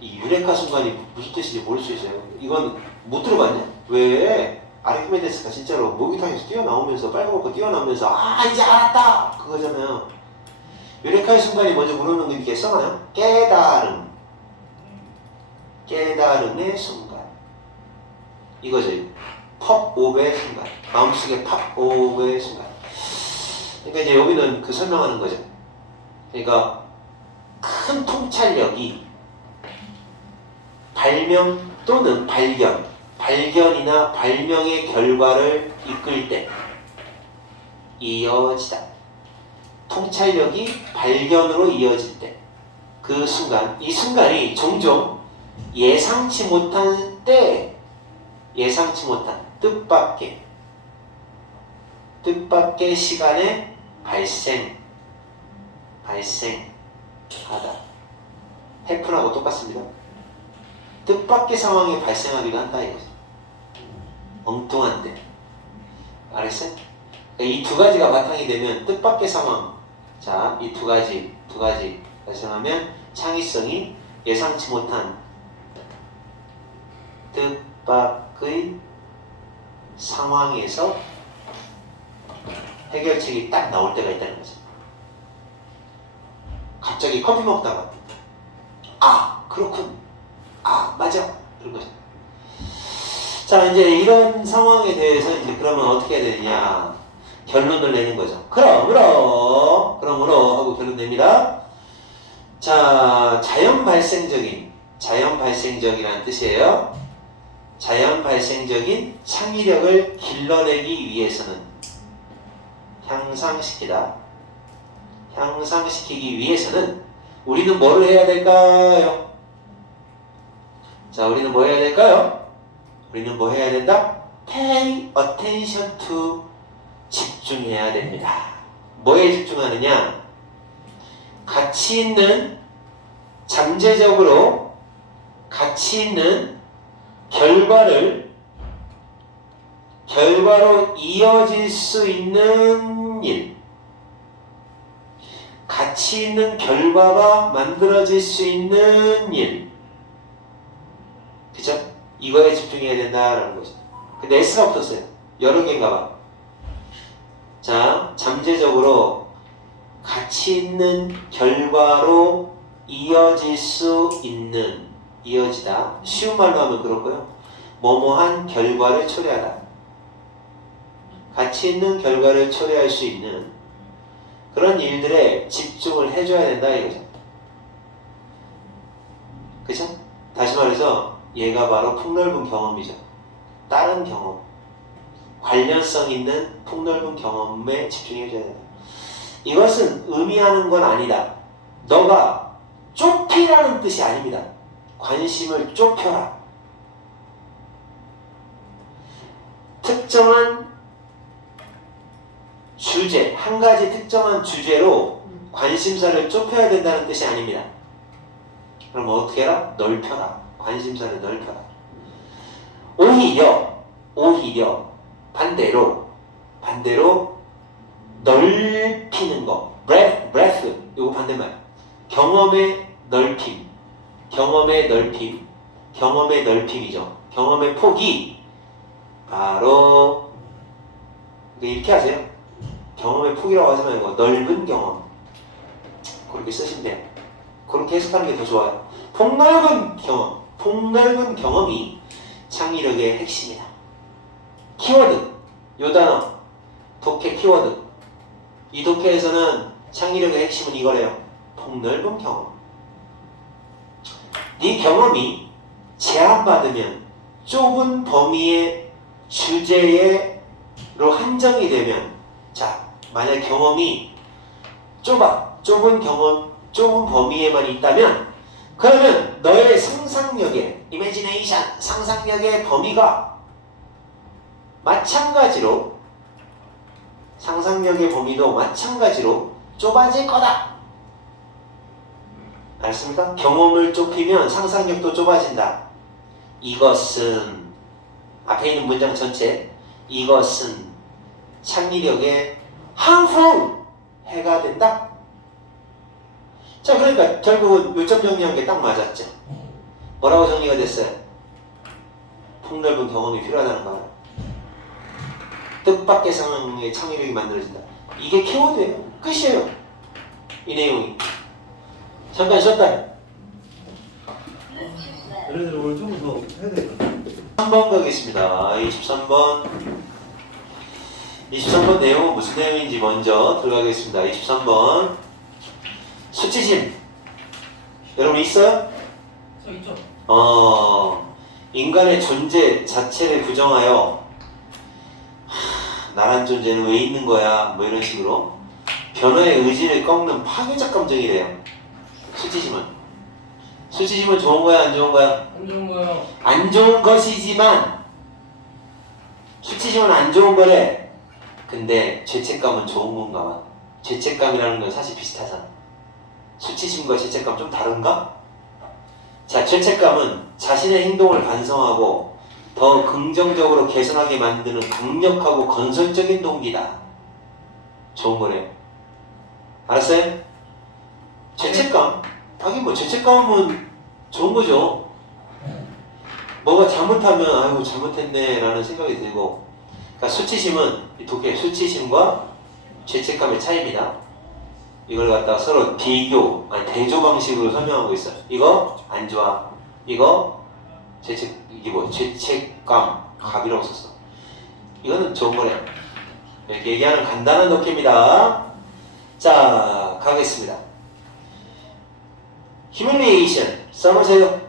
이 유레카 순간이 무슨 뜻인지 모를 수 있어요. 이건 못 들어봤냐? 왜? 아르키메데스가 진짜로 모기탕에서 뛰어나오면서 빨간먹고 뛰어나오면서 이제 알았다! 그거잖아요. 유레카의 순간이 뭔지 모르는 게 이렇게 써놔요. 깨달음의 순간. 이거죠. 팝옵의 순간. 마음속에 팝옵의 순간. 그러니까 이제 여기는 그 설명하는 거죠. 그러니까 큰 통찰력이 발명 또는 발견이나 발명의 결과를 이끌 때 이어지다. 통찰력이 발견으로 이어질 때 그 순간, 이 순간이 종종 예상치 못한 때, 예상치 못한 뜻밖의 시간에 발생하다. 해프하고 똑같습니다. 뜻밖의 상황이 발생하기도 한다 이거죠. 엉뚱한데. 알았어요? 이 두 가지가 바탕이 되면 뜻밖의 상황. 자, 이 두 가지 발생하면 창의성이 예상치 못한 뜻밖의 상황에서 해결책이 딱 나올 때가 있다는 거죠. 갑자기 커피 먹다가 그렇군. 맞아. 그런 거죠. 자, 이제 이런 상황에 대해서 이제 그러면 어떻게 해야 되느냐? 결론을 내는 거죠. 그러므로 하고 결론 냅니다. 자, 자연 발생적이라는 뜻이에요. 자연 발생적인 창의력을 길러내기 위해서는 향상시키기 위해서는 우리는 뭐를 해야 될까요? 자, 우리는 뭐 해야 될까요? 우리는 뭐 해야 된다? Pay attention to 집중해야 됩니다. 뭐에 집중하느냐? 가치 있는 잠재적으로 가치 있는 결과로 이어질 수 있는 일, 가치 있는 결과가 만들어질 수 있는 일, 그쵸? 이거에 집중해야 된다라는 거죠. 근데 S가 없었어요. 여러 개인가 봐. 자, 잠재적으로 가치 있는 결과로 이어질 수 있는, 이어지다. 쉬운 말로 하면 그렇고요. 뭐뭐한 결과를 초래하다. 가치 있는 결과를 초래할 수 있는 그런 일들에 집중을 해줘야 된다 이거죠. 그쵸? 다시 말해서 얘가 바로 폭넓은 경험이죠. 다른 경험, 관련성 있는 폭넓은 경험에 집중해줘야 된다. 이것은 의미하는 건 아니다. 너가 좁히라는 뜻이 아닙니다. 관심을 좁혀라. 특정한 주제, 한 가지 특정한 주제로 관심사를 좁혀야 된다는 뜻이 아닙니다. 그럼 어떻게 해라? 넓혀라. 관심사를 넓혀라. 오히려 반대로 넓히는 거. breadth 이거 반대말. 경험의 넓힘이죠. 경험의 폭이 바로 이렇게 하세요. 경험의 폭이라고 하지 말고 넓은 경험. 그렇게 쓰시면 돼요. 그렇게 해석하는 게 더 좋아요. 폭넓은 경험이 창의력의 핵심이다. 키워드, 요 단어, 독해 키워드. 이 독해에서는 창의력의 핵심은 이거래요. 폭넓은 경험. 네 경험이 제한받으면 좁은 범위의 주제로 한정이 되면, 자, 만약 경험이 좁은 범위에만 있다면, 그러면 너의 상상력의 imagination, 상상력의 범위가 상상력의 범위도 마찬가지로 좁아질 거다. 알겠습니까? 경험을 좁히면 상상력도 좁아진다. 이것은 앞에 있는 문장 전체, 이것은 창의력에 harmful, 해가 된다. 자, 그러니까 결국은 요점 정리한 게 딱 맞았죠. 뭐라고 정리가 됐어요? 폭넓은 경험이 필요하다는 거예요. 뜻밖의 상황에 창의력이 만들어진다. 이게 키워드예요. 끝이에요. 이 내용이. 잠깐 쉬었다. 얘네들 오늘 좀 더 해야 되겠다. 3번 가겠습니다. 23번 내용은 무슨 내용인지 먼저 들어가겠습니다. 23번 수치심. 여러분 있어요? 저 있죠? 인간의 존재 자체를 부정하여 나란 존재는 왜 있는 거야, 뭐 이런 식으로 변화의 의지를 꺾는 파괴적 감정이래요. 수치심은 좋은 거야, 안 좋은 거야? 안 좋은 거요. 안 좋은 것이지만 수치심은 안 좋은 거래. 근데 죄책감은 좋은 건가 봐. 죄책감이라는 건 사실 비슷하잖아. 수치심과 죄책감 좀 다른가? 자, 죄책감은 자신의 행동을 반성하고 더 긍정적으로 개선하게 만드는 강력하고 건설적인 동기다. 좋은 거래. 알았어요? 죄책감? 하긴 뭐 죄책감은 좋은 거죠. 뭐가 잘못하면 아이고 잘못했네 라는 생각이 들고, 그러니까 수치심은 독해, 수치심과 죄책감의 차이입니다. 이걸 갖다가 서로 비교, 대조 방식으로 설명하고 있어요. 이거 안 좋아. 이거 죄책감. 갑이라고 썼어. 이거는 좋은 거래요. 이렇게 얘기하는 간단한 독해입니다. 자, 가겠습니다. humiliation 써보세요.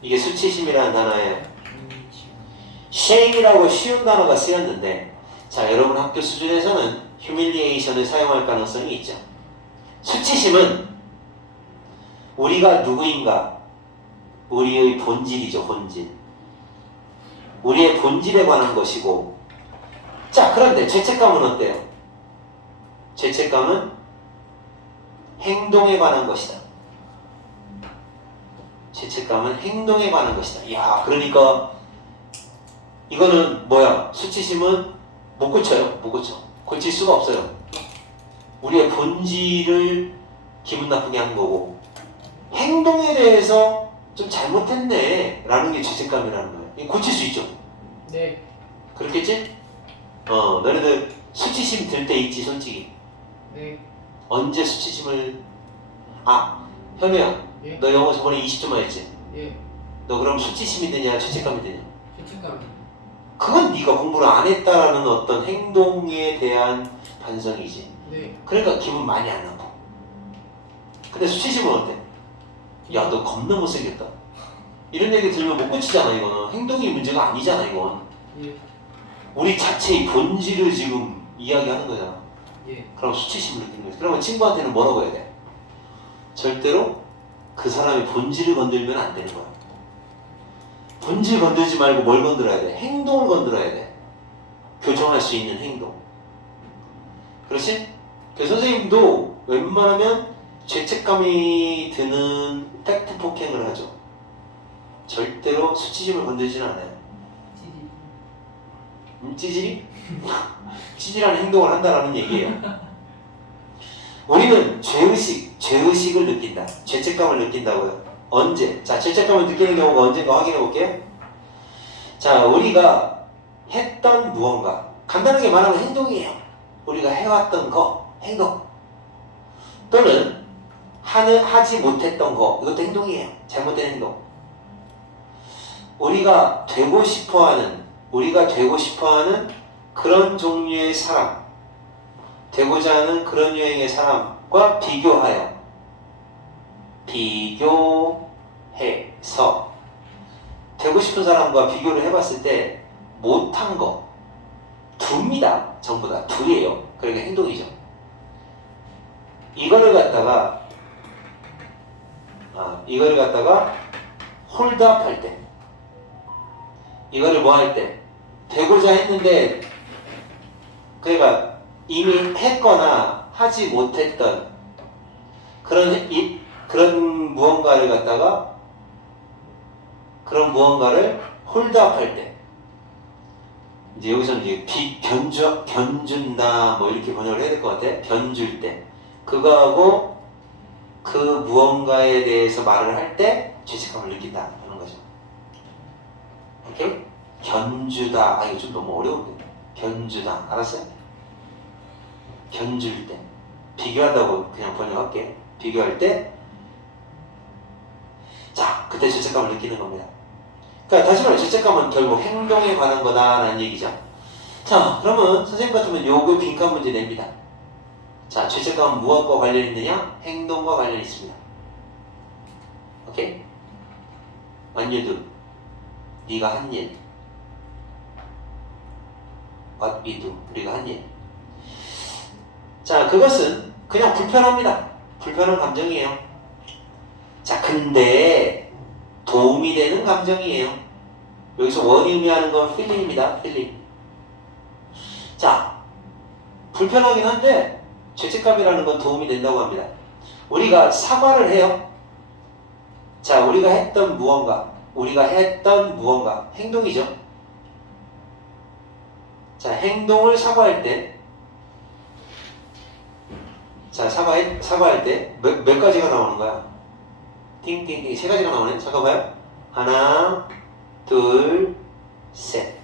이게 수치심이라는 단어예요. shame이라고 쉬운 단어가 쓰였는데, 자, 여러분 학교 수준에서는 humiliation을 사용할 가능성이 있죠. 수치심은 우리가 누구인가, 우리의 본질이죠. 본질. 우리의 본질에 관한 것이고, 자, 그런데 죄책감은 어때요? 죄책감은 행동에 관한 것이다. 죄책감은 행동에 관한 것이다. 이야, 그러니까 이거는 뭐야? 수치심은 못 고쳐요. 못 고쳐. 고칠 수가 없어요. 우리의 본질을 기분 나쁘게 하는 거고, 행동에 대해서 좀 잘못했네 라는 게 죄책감이라는 거예요. 이거 고칠 수 있죠? 네. 그렇겠지? 너네들 수치심 들 때 있지, 솔직히. 네. 언제 수치심을... 현우야, 예. 너 영어 저번에 20점만 했지? 예. 너 그럼 수치심이 드냐, 죄책감이 드냐? 죄책감. 그건 네가 공부를 안 했다라는 어떤 행동에 대한 반성이지. 네. 그러니까 기분 많이 안 나고. 근데 수치심은 어때? 야, 너 겁나 못생겼다. 이런 얘기 들으면 못 고치잖아. 이거는 행동이 문제가 아니잖아. 이건 예. 우리 자체의 본질을 지금 이야기하는 거잖아. 예. 그럼 수치심을 느끼는 거지. 그러면 친구한테는 뭐라고 해야 돼? 절대로 그 사람의 본질을 건들면 안 되는 거야. 본질 건들지 말고 뭘 건드려야 돼? 행동을 건드려야 돼. 교정할 수 있는 행동. 그렇지? 그래서 선생님도 웬만하면 죄책감이 드는 팩트 폭행을 하죠. 절대로 수치심을 건들지는 않아요. 찌질이? 찌질한 행동을 한다라는 얘기예요. 우리는 죄의식을 느낀다. 죄책감을 느낀다고요. 언제? 자, 죄책감을 느끼는 경우가 언제인가 확인해 볼게요. 자, 우리가 했던 무언가, 간단하게 말하면 행동이에요. 우리가 해왔던 거, 행동. 또는 하지 못했던 거, 이것도 행동이에요. 잘못된 행동. 우리가 되고 싶어하는 그런 종류의 사람, 되고자 하는 그런 유형의 사람과 비교해서 되고 싶은 사람과 비교를 해봤을 때 못한 거 둘입니다. 전부 다 둘이에요. 그러니까 행동이죠. 이거를 갖다가 홀드업 할 때, 이거를 뭐 할 때, 되고자 했는데 그러니까 이미 했거나 하지 못했던 그런 무언가를 홀드업 할 때, 이제 여기서는 이제 견준다 뭐 이렇게 번역을 해야 될 것 같아. 견줄 때, 그거하고 그 무언가에 대해서 말을 할 때 죄책감을 느낀다 하는 거죠. 오케이? 견주다. 이거 좀 너무 어려운데. 견주다. 알았어요? 견줄 때. 비교한다고 그냥 번역할게. 비교할 때, 자, 그때 죄책감을 느끼는 겁니다. 그러니까 다시 말해, 죄책감은 결국 행동에 관한 거다라는 얘기죠. 자, 그러면 선생님 같으면 요거 빈칸 문제 냅니다. 자, 죄책감은 무엇과 관련 있느냐? 행동과 관련 있습니다. 오케이? What you do. 네가 한 일. What we do. 우리가 한 일. 자, 그것은 그냥 불편합니다. 불편한 감정이에요. 자, 근데 도움이 되는 감정이에요. 여기서 원이 의미하는 건 feeling입니다. feeling. 자, 불편하긴 한데 죄책감이라는 건 도움이 된다고 합니다. 우리가 사과를 해요. 자, 우리가 했던 무언가, 행동이죠. 자, 행동을 사과할 때, 자, 사과할 때 몇 가지가 나오는 거야? 띵띵띵, 세 가지가 나오네. 잠깐만요. 하나, 둘, 셋.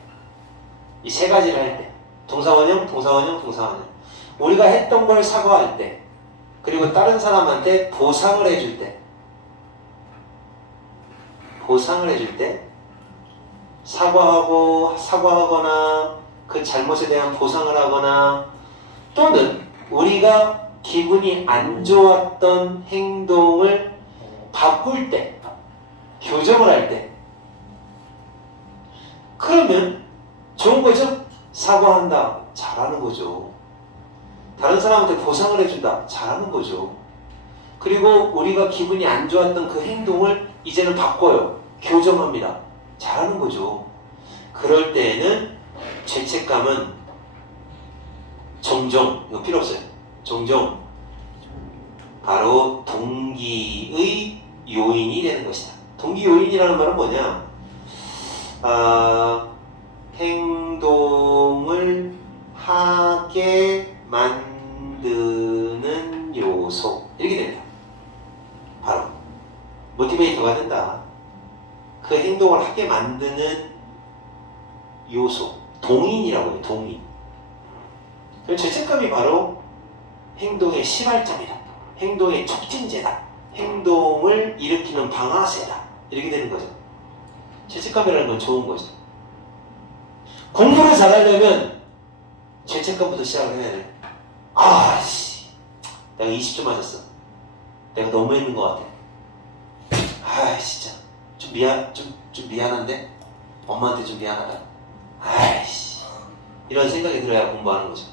이 세 가지를 할 때, 동사원형. 우리가 했던 걸 사과할 때, 그리고 다른 사람한테 보상을 해줄 때, 사과하거나 그 잘못에 대한 보상을 하거나 또는 우리가 기분이 안 좋았던 행동을 바꿀 때, 교정을 할 때, 그러면 좋은 거죠? 사과한다. 잘하는 거죠. 다른 사람한테 보상을 해준다. 잘하는 거죠. 그리고 우리가 기분이 안 좋았던 그 행동을 이제는 바꿔요. 교정합니다. 잘하는 거죠. 그럴 때에는 죄책감은 종종, 이거 필요 없어요. 종종 바로 동기의 요인이 되는 것이다. 동기 요인이라는 말은 뭐냐? 행동을 하게 만드는 요소 이렇게 됩니다. 바로 모티베이터가 된다. 그 행동을 하게 만드는 요소, 동인이라고 해요. 동인. 죄책감이 바로 행동의 시발점이다. 행동의 촉진제다. 행동을 일으키는 방아쇠다. 이렇게 되는 거죠. 죄책감이라는 건 좋은 거죠. 공부를 잘하려면 죄책감부터 시작을 해야 돼. 아씨, 내가 20점 맞았어. 내가 너무 했는 것 같아. 아, 진짜 좀 미안한데 엄마한테 좀 미안하다. 아이씨, 이런 생각이 들어야 공부하는 거죠.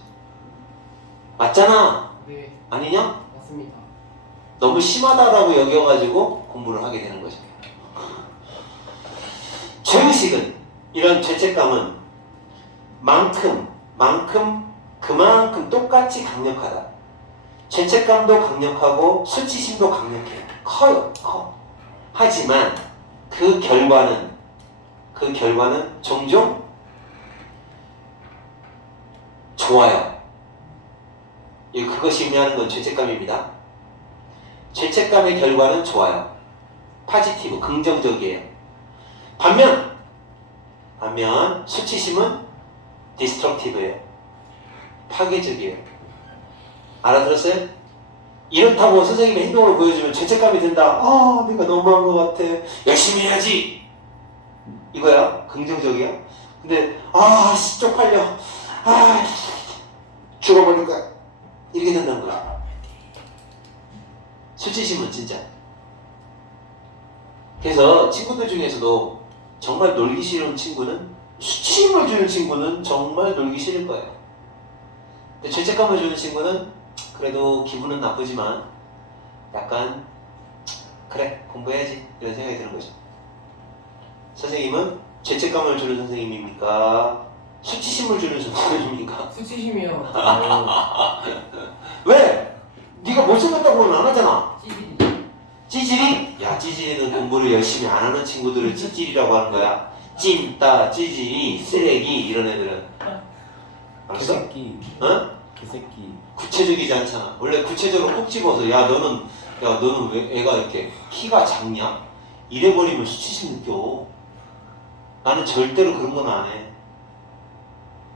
맞잖아. 네, 아니냐? 맞습니다. 너무 심하다라고 여겨가지고 공부를 하게 되는 거죠. 죄의식은, 이런 죄책감은 그만큼 똑같이 강력하다. 죄책감도 강력하고 수치심도 강력해요. 커. 하지만 그 결과는 종종 좋아요. 그것이 의미하는 건 죄책감입니다. 죄책감의 결과는 좋아요. 파지티브, 긍정적이에요. 반면 수치심은 디스트럭티브예요. 파괴적이에요. 알아들었어요? 이렇다고 선생님의 행동을 보여주면 죄책감이 든다. 내가 너무한 것 같아. 열심히 해야지. 이거야. 긍정적이야. 근데 쪽팔려. 죽어버릴 거야. 이렇게 된다는 거야. 수치심은 진짜. 그래서 친구들 중에서도 정말 놀기 싫은 친구는, 수치심을 주는 친구는 정말 놀기 싫을 거예요. 근데 죄책감을 주는 친구는 그래도 기분은 나쁘지만 약간 그래 공부해야지 이런 생각이 드는 거죠. 선생님은 죄책감을 주는 선생님입니까? 수치심을 주는 선생님입니까? 수치심이요. 왜? 네가 못생겼다고는 안 하잖아. 찌질이. 찌질이? 야, 찌질이는 공부를 열심히 안 하는 친구들을 찌질이라고 하는 거야. 찜따, 찌질이, 쓰레기 이런 애들은. 알았어? 개새끼. 어? 개새끼. 구체적이지 않잖아. 원래 구체적으로 꼭 집어서 너는 왜 애가 이렇게 키가 작냐? 이래버리면 수치심 느껴. 나는 절대로 그런 건 안 해.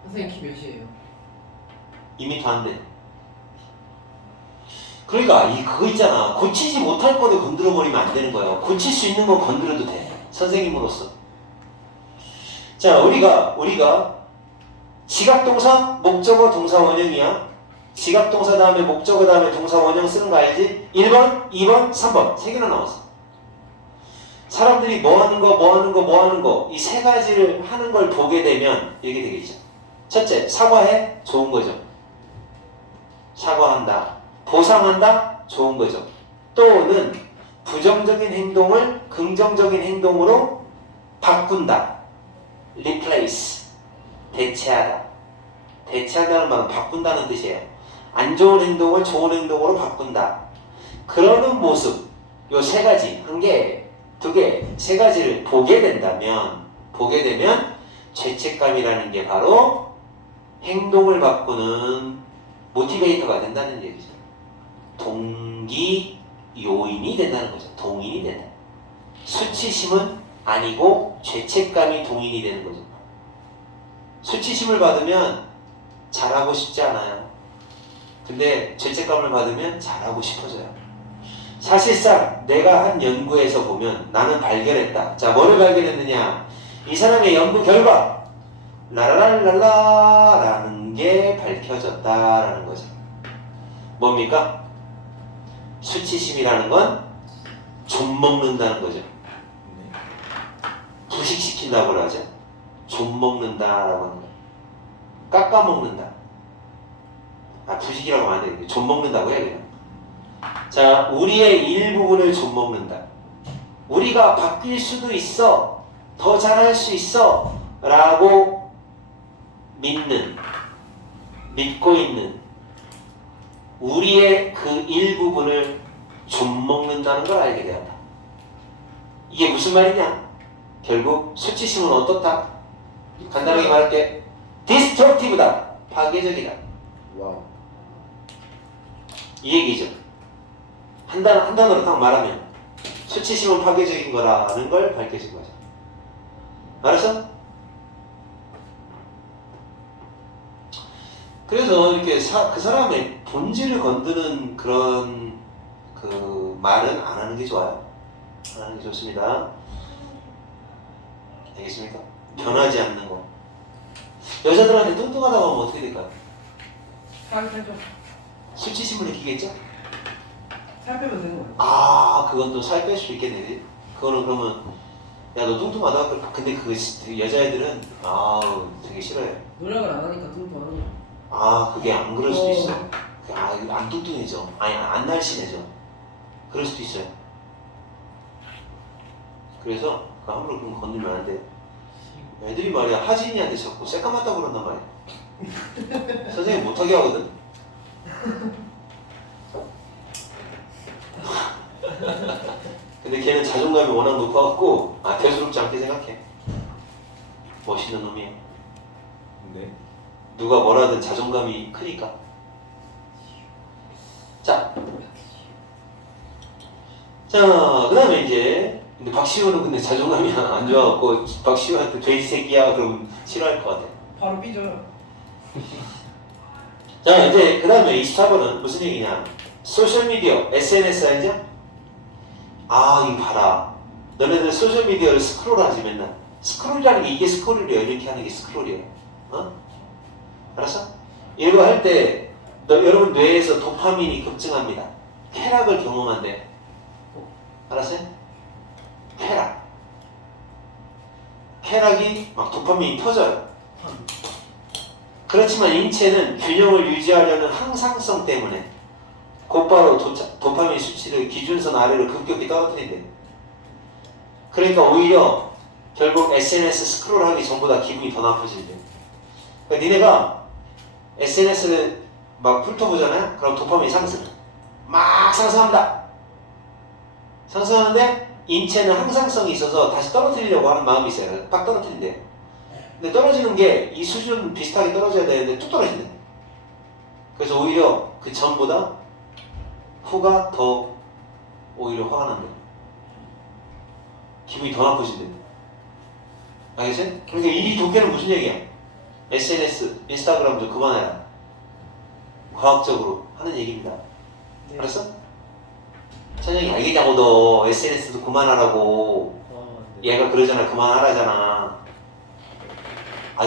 선생님 키 몇이에요? 2m 안 돼. 그러니까 그거 있잖아. 고치지 못할 거를 건드려버리면 안 되는 거야. 고칠 수 있는 건 건드려도 돼. 선생님으로서. 자, 우리가 지각동사, 목적어, 동사 원형이야. 지각동사 다음에 목적어 다음에 동사 원형 쓰는 거 알지? 1번, 2번, 3번. 3개나 나왔어. 사람들이 뭐 하는 거 이 세 가지를 하는 걸 보게 되면 이렇게 되겠죠. 첫째, 사과해? 좋은 거죠. 사과한다. 보상한다? 좋은 거죠. 또는 부정적인 행동을 긍정적인 행동으로 바꾼다. replace, 대체하다. 대체한다는 말은 바꾼다는 뜻이에요. 안 좋은 행동을 좋은 행동으로 바꾼다. 그러는 모습, 요 세 가지, 한 개, 두 개, 세 가지를 보게 되면 죄책감이라는 게 바로 행동을 바꾸는 모티베이터가 된다는 얘기죠. 동기 요인이 된다는 거죠. 동인이 된다. 수치심은 아니고 죄책감이 동인이 되는 거죠. 수치심을 받으면 잘하고 싶지 않아요. 근데 죄책감을 받으면 잘하고 싶어져요. 사실상 내가 한 연구에서 보면 나는 발견했다. 자, 뭐를 발견했느냐? 이 사람의 연구 결과 라라랄랄라라는 게 밝혀졌다라는 거죠. 뭡니까? 수치심이라는 건 좀먹는다는 거죠. 부식시킨다고 그러죠. 좀먹는다라고 하는 거예요. 깎아먹는다. 부식이라고 하면 안 되는데 좀먹는다고 해야 돼요. 자, 우리의 일부분을 좀먹는다. 우리가 바뀔 수도 있어, 더 잘할 수 있어 라고 믿고 있는 우리의 그 일부분을 좀먹는다는 걸 알게 되었다. 이게 무슨 말이냐? 결국 수치심은 어떻다? 간단하게 말할게. 디스트럭티브다. 파괴적이다. 와우. 이 얘기죠. 한 단어로 딱 말하면 수치심은 파괴적인 거라는 걸 밝혀진 거죠. 알았어? 그래서 이렇게 그 사람의 본질을 건드는 그런 그 말은 안 하는 게 좋아요. 안 하는 게 좋습니다. 알겠습니까? 변하지 않는 거. 여자들한테 뚱뚱하다고 하면 어떻게 될까요? 살 빼죠. 수치심을 느끼겠죠? 살 빼면 되는 거예요. 아, 그건 또 살 뺄 수 있겠네. 그거는 그러면 야, 너 뚱뚱하다. 근데 그 여자애들은 되게 싫어해. 노력을 안 하니까 뚱뚱하는 거예요. 그게 안 그럴 수도 있어. 안 뚱뚱해져. 아니, 안 날씬해져. 그럴 수도 있어요. 그래서 함부로 그런 거 건들면 안 돼. 애들이 말이야 하진이한테 자꾸 새까맣다고 그런단 말이야. 선생님 못하게 하거든. 근데 걔는 자존감이 워낙 높아갖고 대수롭지 않게 생각해. 멋있는 놈이야. 네. 누가 뭐라든 자존감이 크니까. 자, 그 다음에 이제 근데 박시우는 근데 자존감이 안 좋아갖고 박시우한테 돼지 새끼야 그러면 싫어할 것 같아. 바로 삐져요. 자, 이제 그 다음에 24번은 무슨 얘기냐? 소셜미디어, SNS 알죠? 이거 봐라. 너네들 소셜미디어를 스크롤하지 맨날. 스크롤이라는 게 이게 스크롤이에요. 이렇게 하는 게 스크롤이에요. 알았어? 이거 할 때 여러분 뇌에서 도파민이 급증합니다. 쾌락을 경험한대. 알았어요? 쾌락이 막 도파민이 터져요. 그렇지만 인체는 균형을 유지하려는 항상성 때문에 곧바로 도파민 수치를 기준선 아래로 급격히 떨어뜨린대. 그러니까 오히려 결국 SNS 스크롤하기 전보다 기분이 더 나빠진대. 그러니까 니네가 SNS를 막 훑어보잖아요? 그럼 도파민이 막 상승합니다. 상승하는데 인체는 항상성이 있어서 다시 떨어뜨리려고 하는 마음이 있어요. 딱 떨어뜨린대. 근데 떨어지는 게 이 수준 비슷하게 떨어져야 되는데 뚝 떨어진대. 그래서 오히려 그 전보다 후가 더 오히려 화가 난대. 기분이 더 나쁘신대. 알겠어요? 그러니까 이 독해는 무슨 얘기야? SNS, 인스타그램 좀 그만해라. 과학적으로 하는 얘기입니다. 네. 알았어? 천영이 알겠냐고. 너 SNS도 그만하라고. 네. 얘가 그러잖아. 그만하라잖아.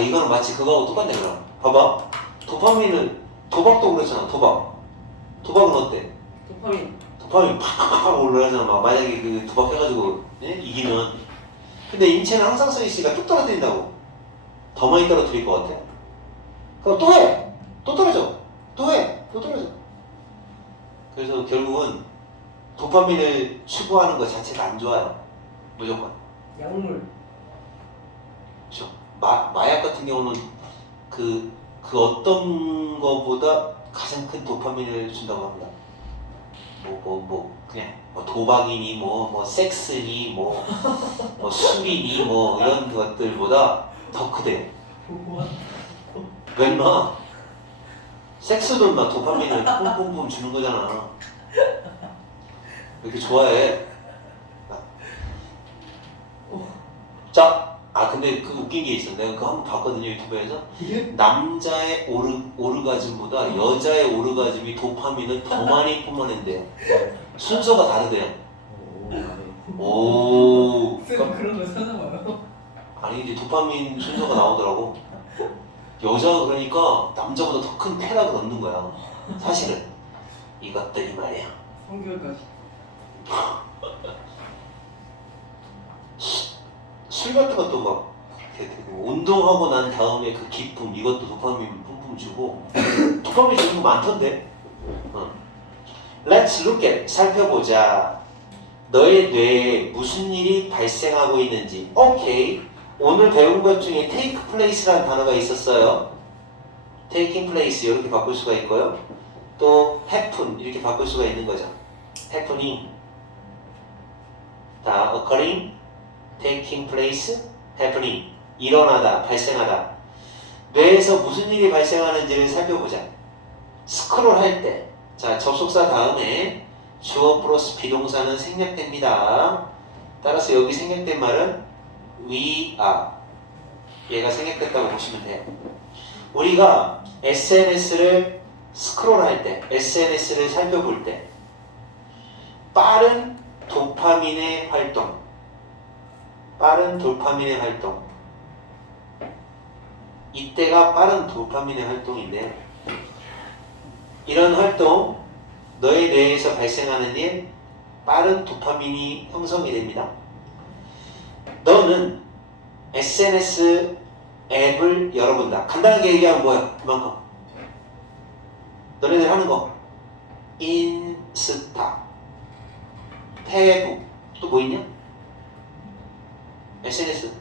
이거는 마치 그거하고 똑같네. 그럼 봐봐. 도파민은 도박도 그렇잖아. 도박은 어때? 도파민 팍팍팍 올라가잖아. 만약에 그 도박해가지고 이기면. 근데 인체는 항상성이 있으니까 뚝 떨어뜨린다고. 더 많이 떨어뜨릴 것 같아. 그럼 또 해. 또 떨어져. 또 해. 또 떨어져. 그래서 결국은 도파민을 추구하는 것 자체가 안 좋아요. 무조건. 약물. 그렇죠. 마약 같은 경우는 그 어떤 거보다 가장 큰 도파민을 준다고 합니다. 그냥 도박이니 섹스니 술이니 이런 것들보다 더 크대. 왜 인마? 섹스도 인마 도파민을 뿜뿜뿜 주는 거잖아. 왜 이렇게 좋아해? 자, 근데 그 웃긴 게 있어. 내가 그거 한번 봤거든요, 유튜브에서. 남자의 오르가즘보다 여자의 오르가즘이 도파민을 더 많이 뿜어낸대. 순서가 다르대요. 오. 쌤 그런 거 찾아봐요. 아니 이제 도파민 순서가 나오더라고. 여자가 그러니까 남자보다 더 큰 쾌락을 얻는 거야. 사실은 이것들이 말이야. 성교까지. 술 같은 것도 막 이렇게 되고, 운동하고 난 다음에 그 기쁨, 이것도 도파민 뿜뿜 주고. 도파민 주는 거 많던데. Let's look at, 살펴보자. 너의 뇌에 무슨 일이 발생하고 있는지. 오케이. 오늘 배운 것 중에 take place라는 단어가 있었어요. taking place 이렇게 바꿀 수가 있고요. 또 happen 이렇게 바꿀 수가 있는 거죠. happening. 다 occurring, taking place, happening. 일어나다, 발생하다. 뇌에서 무슨 일이 발생하는지를 살펴보자. 스크롤 할 때, 자 접속사 다음에 주어 플러스 비동사는 생략됩니다. 따라서 여기 생략된 말은 we are. 얘가 생략됐다고 보시면 돼요. 우리가 SNS를 스크롤 할 때, SNS를 살펴볼 때 빠른 도파민의 활동, 빠른 도파민의 활동. 이때가 빠른 도파민의 활동인데, 이런 활동, 너의 뇌에서 발생하는 일, 빠른 도파민이 형성이 됩니다. 너는 SNS 앱을 열어본다. 간단하게 얘기하면 뭐야? 그만큼. 너네들 하는 거. 인스타, 페북, 또 뭐 있냐? SNS,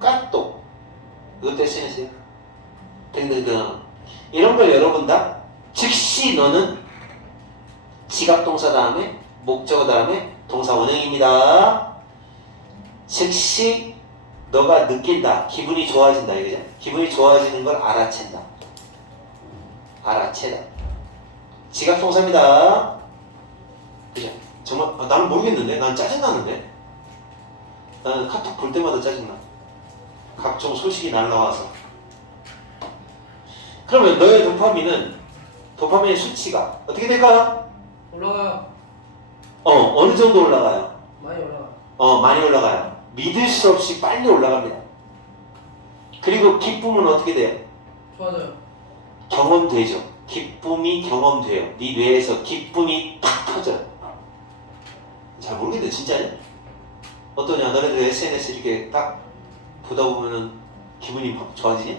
카톡, 이것도 SNS야. 등등등. 이런 걸 열어본다. 즉시 너는 지각동사 다음에 목적어 다음에 동사 원형입니다. 즉시 너가 느낀다. 기분이 좋아진다. 이거죠? 기분이 좋아지는 걸 알아챈다. 알아채다. 지각동사입니다. 그죠? 정말 나는 모르겠는데? 난 짜증나는데? 나는 카톡 볼 때마다 짜증나. 각종 소식이 날라와서. 그러면 너의 도파민의 수치가 어떻게 될까요? 올라가요. 어느 정도 올라가요? 많이 올라가. 많이 올라가요. 믿을 수 없이 빨리 올라갑니다. 그리고 기쁨은 어떻게 돼요? 좋아져요. 경험되죠. 기쁨이 경험돼요. 네 뇌에서 기쁨이 탁 터져요. 잘 모르겠네. 진짜냐? 어떠냐? 너네들 SNS 이렇게 딱 보다 보면은 기분이 막 좋아지냐?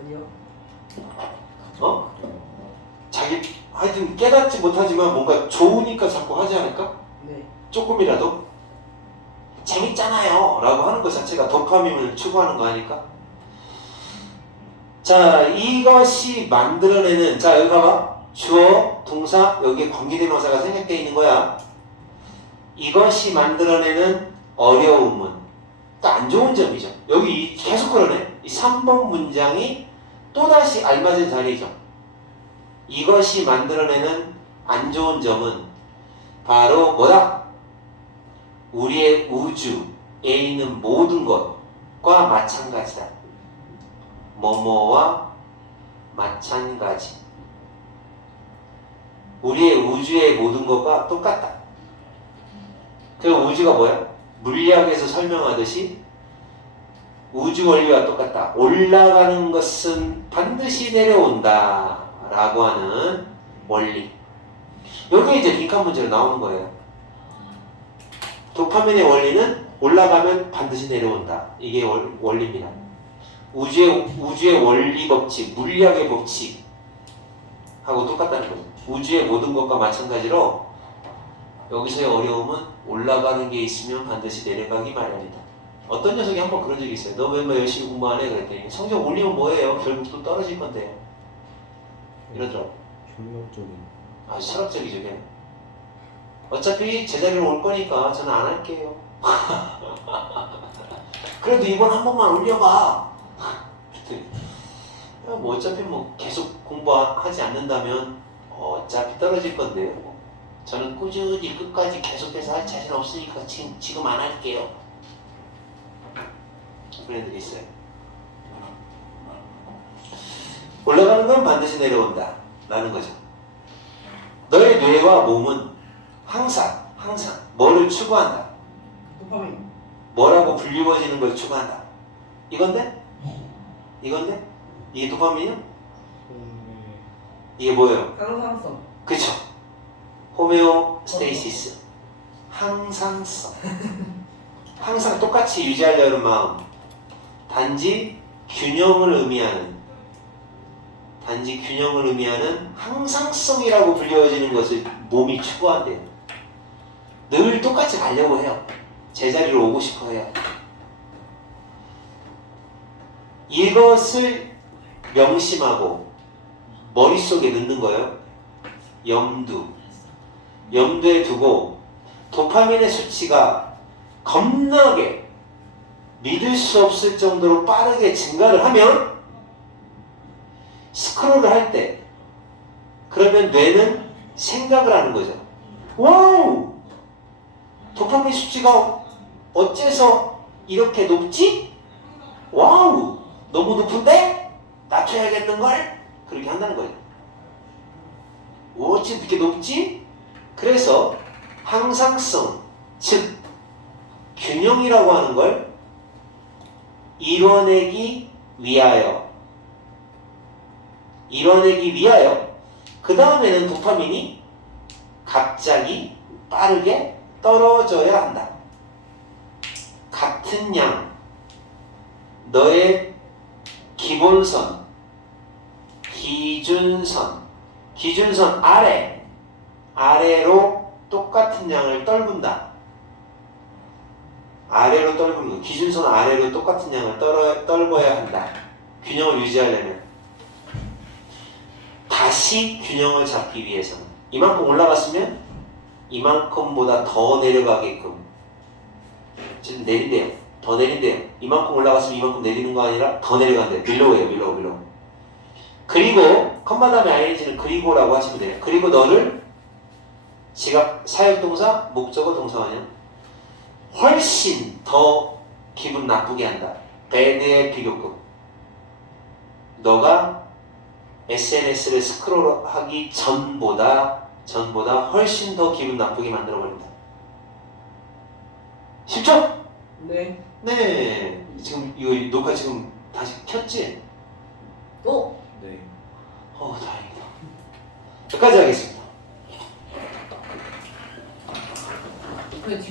아니요. 자기 하여튼 깨닫지 못하지만 뭔가 좋으니까 자꾸 하지 않을까? 네. 조금이라도 재밌잖아요 라고 하는 것 자체가 도파민을 추구하는 거 아닐까? 자, 이것이 만들어내는, 자 여기 봐봐. 주어, 동사, 여기에 관계대명사가 생략되어 있는 거야. 이것이 만들어내는 어려움은 또 안 좋은 점이죠. 여기 계속 그러네. 이 3번 문장이 또다시 알맞은 자리죠. 이것이 만들어내는 안 좋은 점은 바로 뭐다? 우리의 우주에 있는 모든 것과 마찬가지다. 뭐뭐와 마찬가지. 우리의 우주의 모든 것과 똑같다. 그 우주가 뭐야? 물리학에서 설명하듯이 우주 원리와 똑같다. 올라가는 것은 반드시 내려온다 라고 하는 원리. 여기 이제 빈칸 문제로 나오는 거예요. 도파민의 원리는 올라가면 반드시 내려온다. 이게 원리입니다. 우주의 원리 법칙, 물리학의 법칙 하고 똑같다는 거죠. 우주의 모든 것과 마찬가지로 여기서의 어려움은 올라가는 게 있으면 반드시 내려가기 마련이다. 어떤 녀석이 한번 그런 적이 있어요. 너 왜 뭐 열심히 공부 안 해? 그랬더니 성적 올리면 뭐예요? 결국 또 떨어질 건데요. 이러더라고. 경력적인. 아주 철학적이죠. 걔는. 어차피 제자리로 올 거니까 저는 안 할게요. 그래도 이번 한 번만 올려봐. 뭐 어차피 뭐 계속 공부하지 않는다면 어차피 떨어질 건데요. 저는 꾸준히 끝까지 계속해서 할 자신 없으니까 지금 안 할게요. 그런 애들이 있어요. 올라가는 건 반드시 내려온다 라는 거죠. 너의 뇌와 몸은 항상 뭐를 추구한다? 도파민. 뭐라고 불리워지는 걸 추구한다. 이건데? 이건데? 이게 도파민이요? 이게 뭐예요? 항상성. 그쵸? 호메오스테이시스. 항상성. 항상 똑같이 유지하려는 마음. 단지 균형을 의미하는 항상성이라고 불리워지는 것을 몸이 추구한대요. 늘 똑같이 가려고 해요. 제자리로 오고 싶어 해요. 이것을 명심하고 머릿속에 넣는 거예요. 염두에 두고 도파민의 수치가 겁나게 믿을 수 없을 정도로 빠르게 증가를 하면 스크롤을 할 때 그러면 뇌는 생각을 하는 거죠. 와우! 도파민 수치가 어째서 이렇게 높지? 와우! 너무 높은데? 낮춰야겠는걸? 그렇게 한다는 거예요. 어째 이렇게 높지? 그래서 항상성, 즉 균형이라고 하는 걸 이뤄내기 위하여 그 다음에는 도파민이 갑자기 빠르게 떨어져야 한다. 같은 양 너의 기본선, 기준선 아래로 똑같은 양을 떨군다. 기준선 아래로 똑같은 양을 떨궈야 한다. 균형을 유지하려면 다시 균형을 잡기 위해서는 이만큼 올라갔으면 이만큼보다 더 내려가게끔 지금 내린대요. 더 내린대요. 이만큼 올라갔으면 이만큼 내리는 거 아니라 더 내려간대요. 밀로우. 그리고 컴마 다음에 ing는 그리고라고 하시면 돼요. 그리고 너를 지각 사역동사 목적어 동사 아니야? 훨씬 더 기분 나쁘게 한다. 배드의 비교급. 너가 SNS를 스크롤하기 전보다 훨씬 더 기분 나쁘게 만들어버린다. 쉽죠? 네. 네. 지금 이거 녹화 지금 다시 켰지? 또? 네. 다행이다. 여기까지 하겠습니다.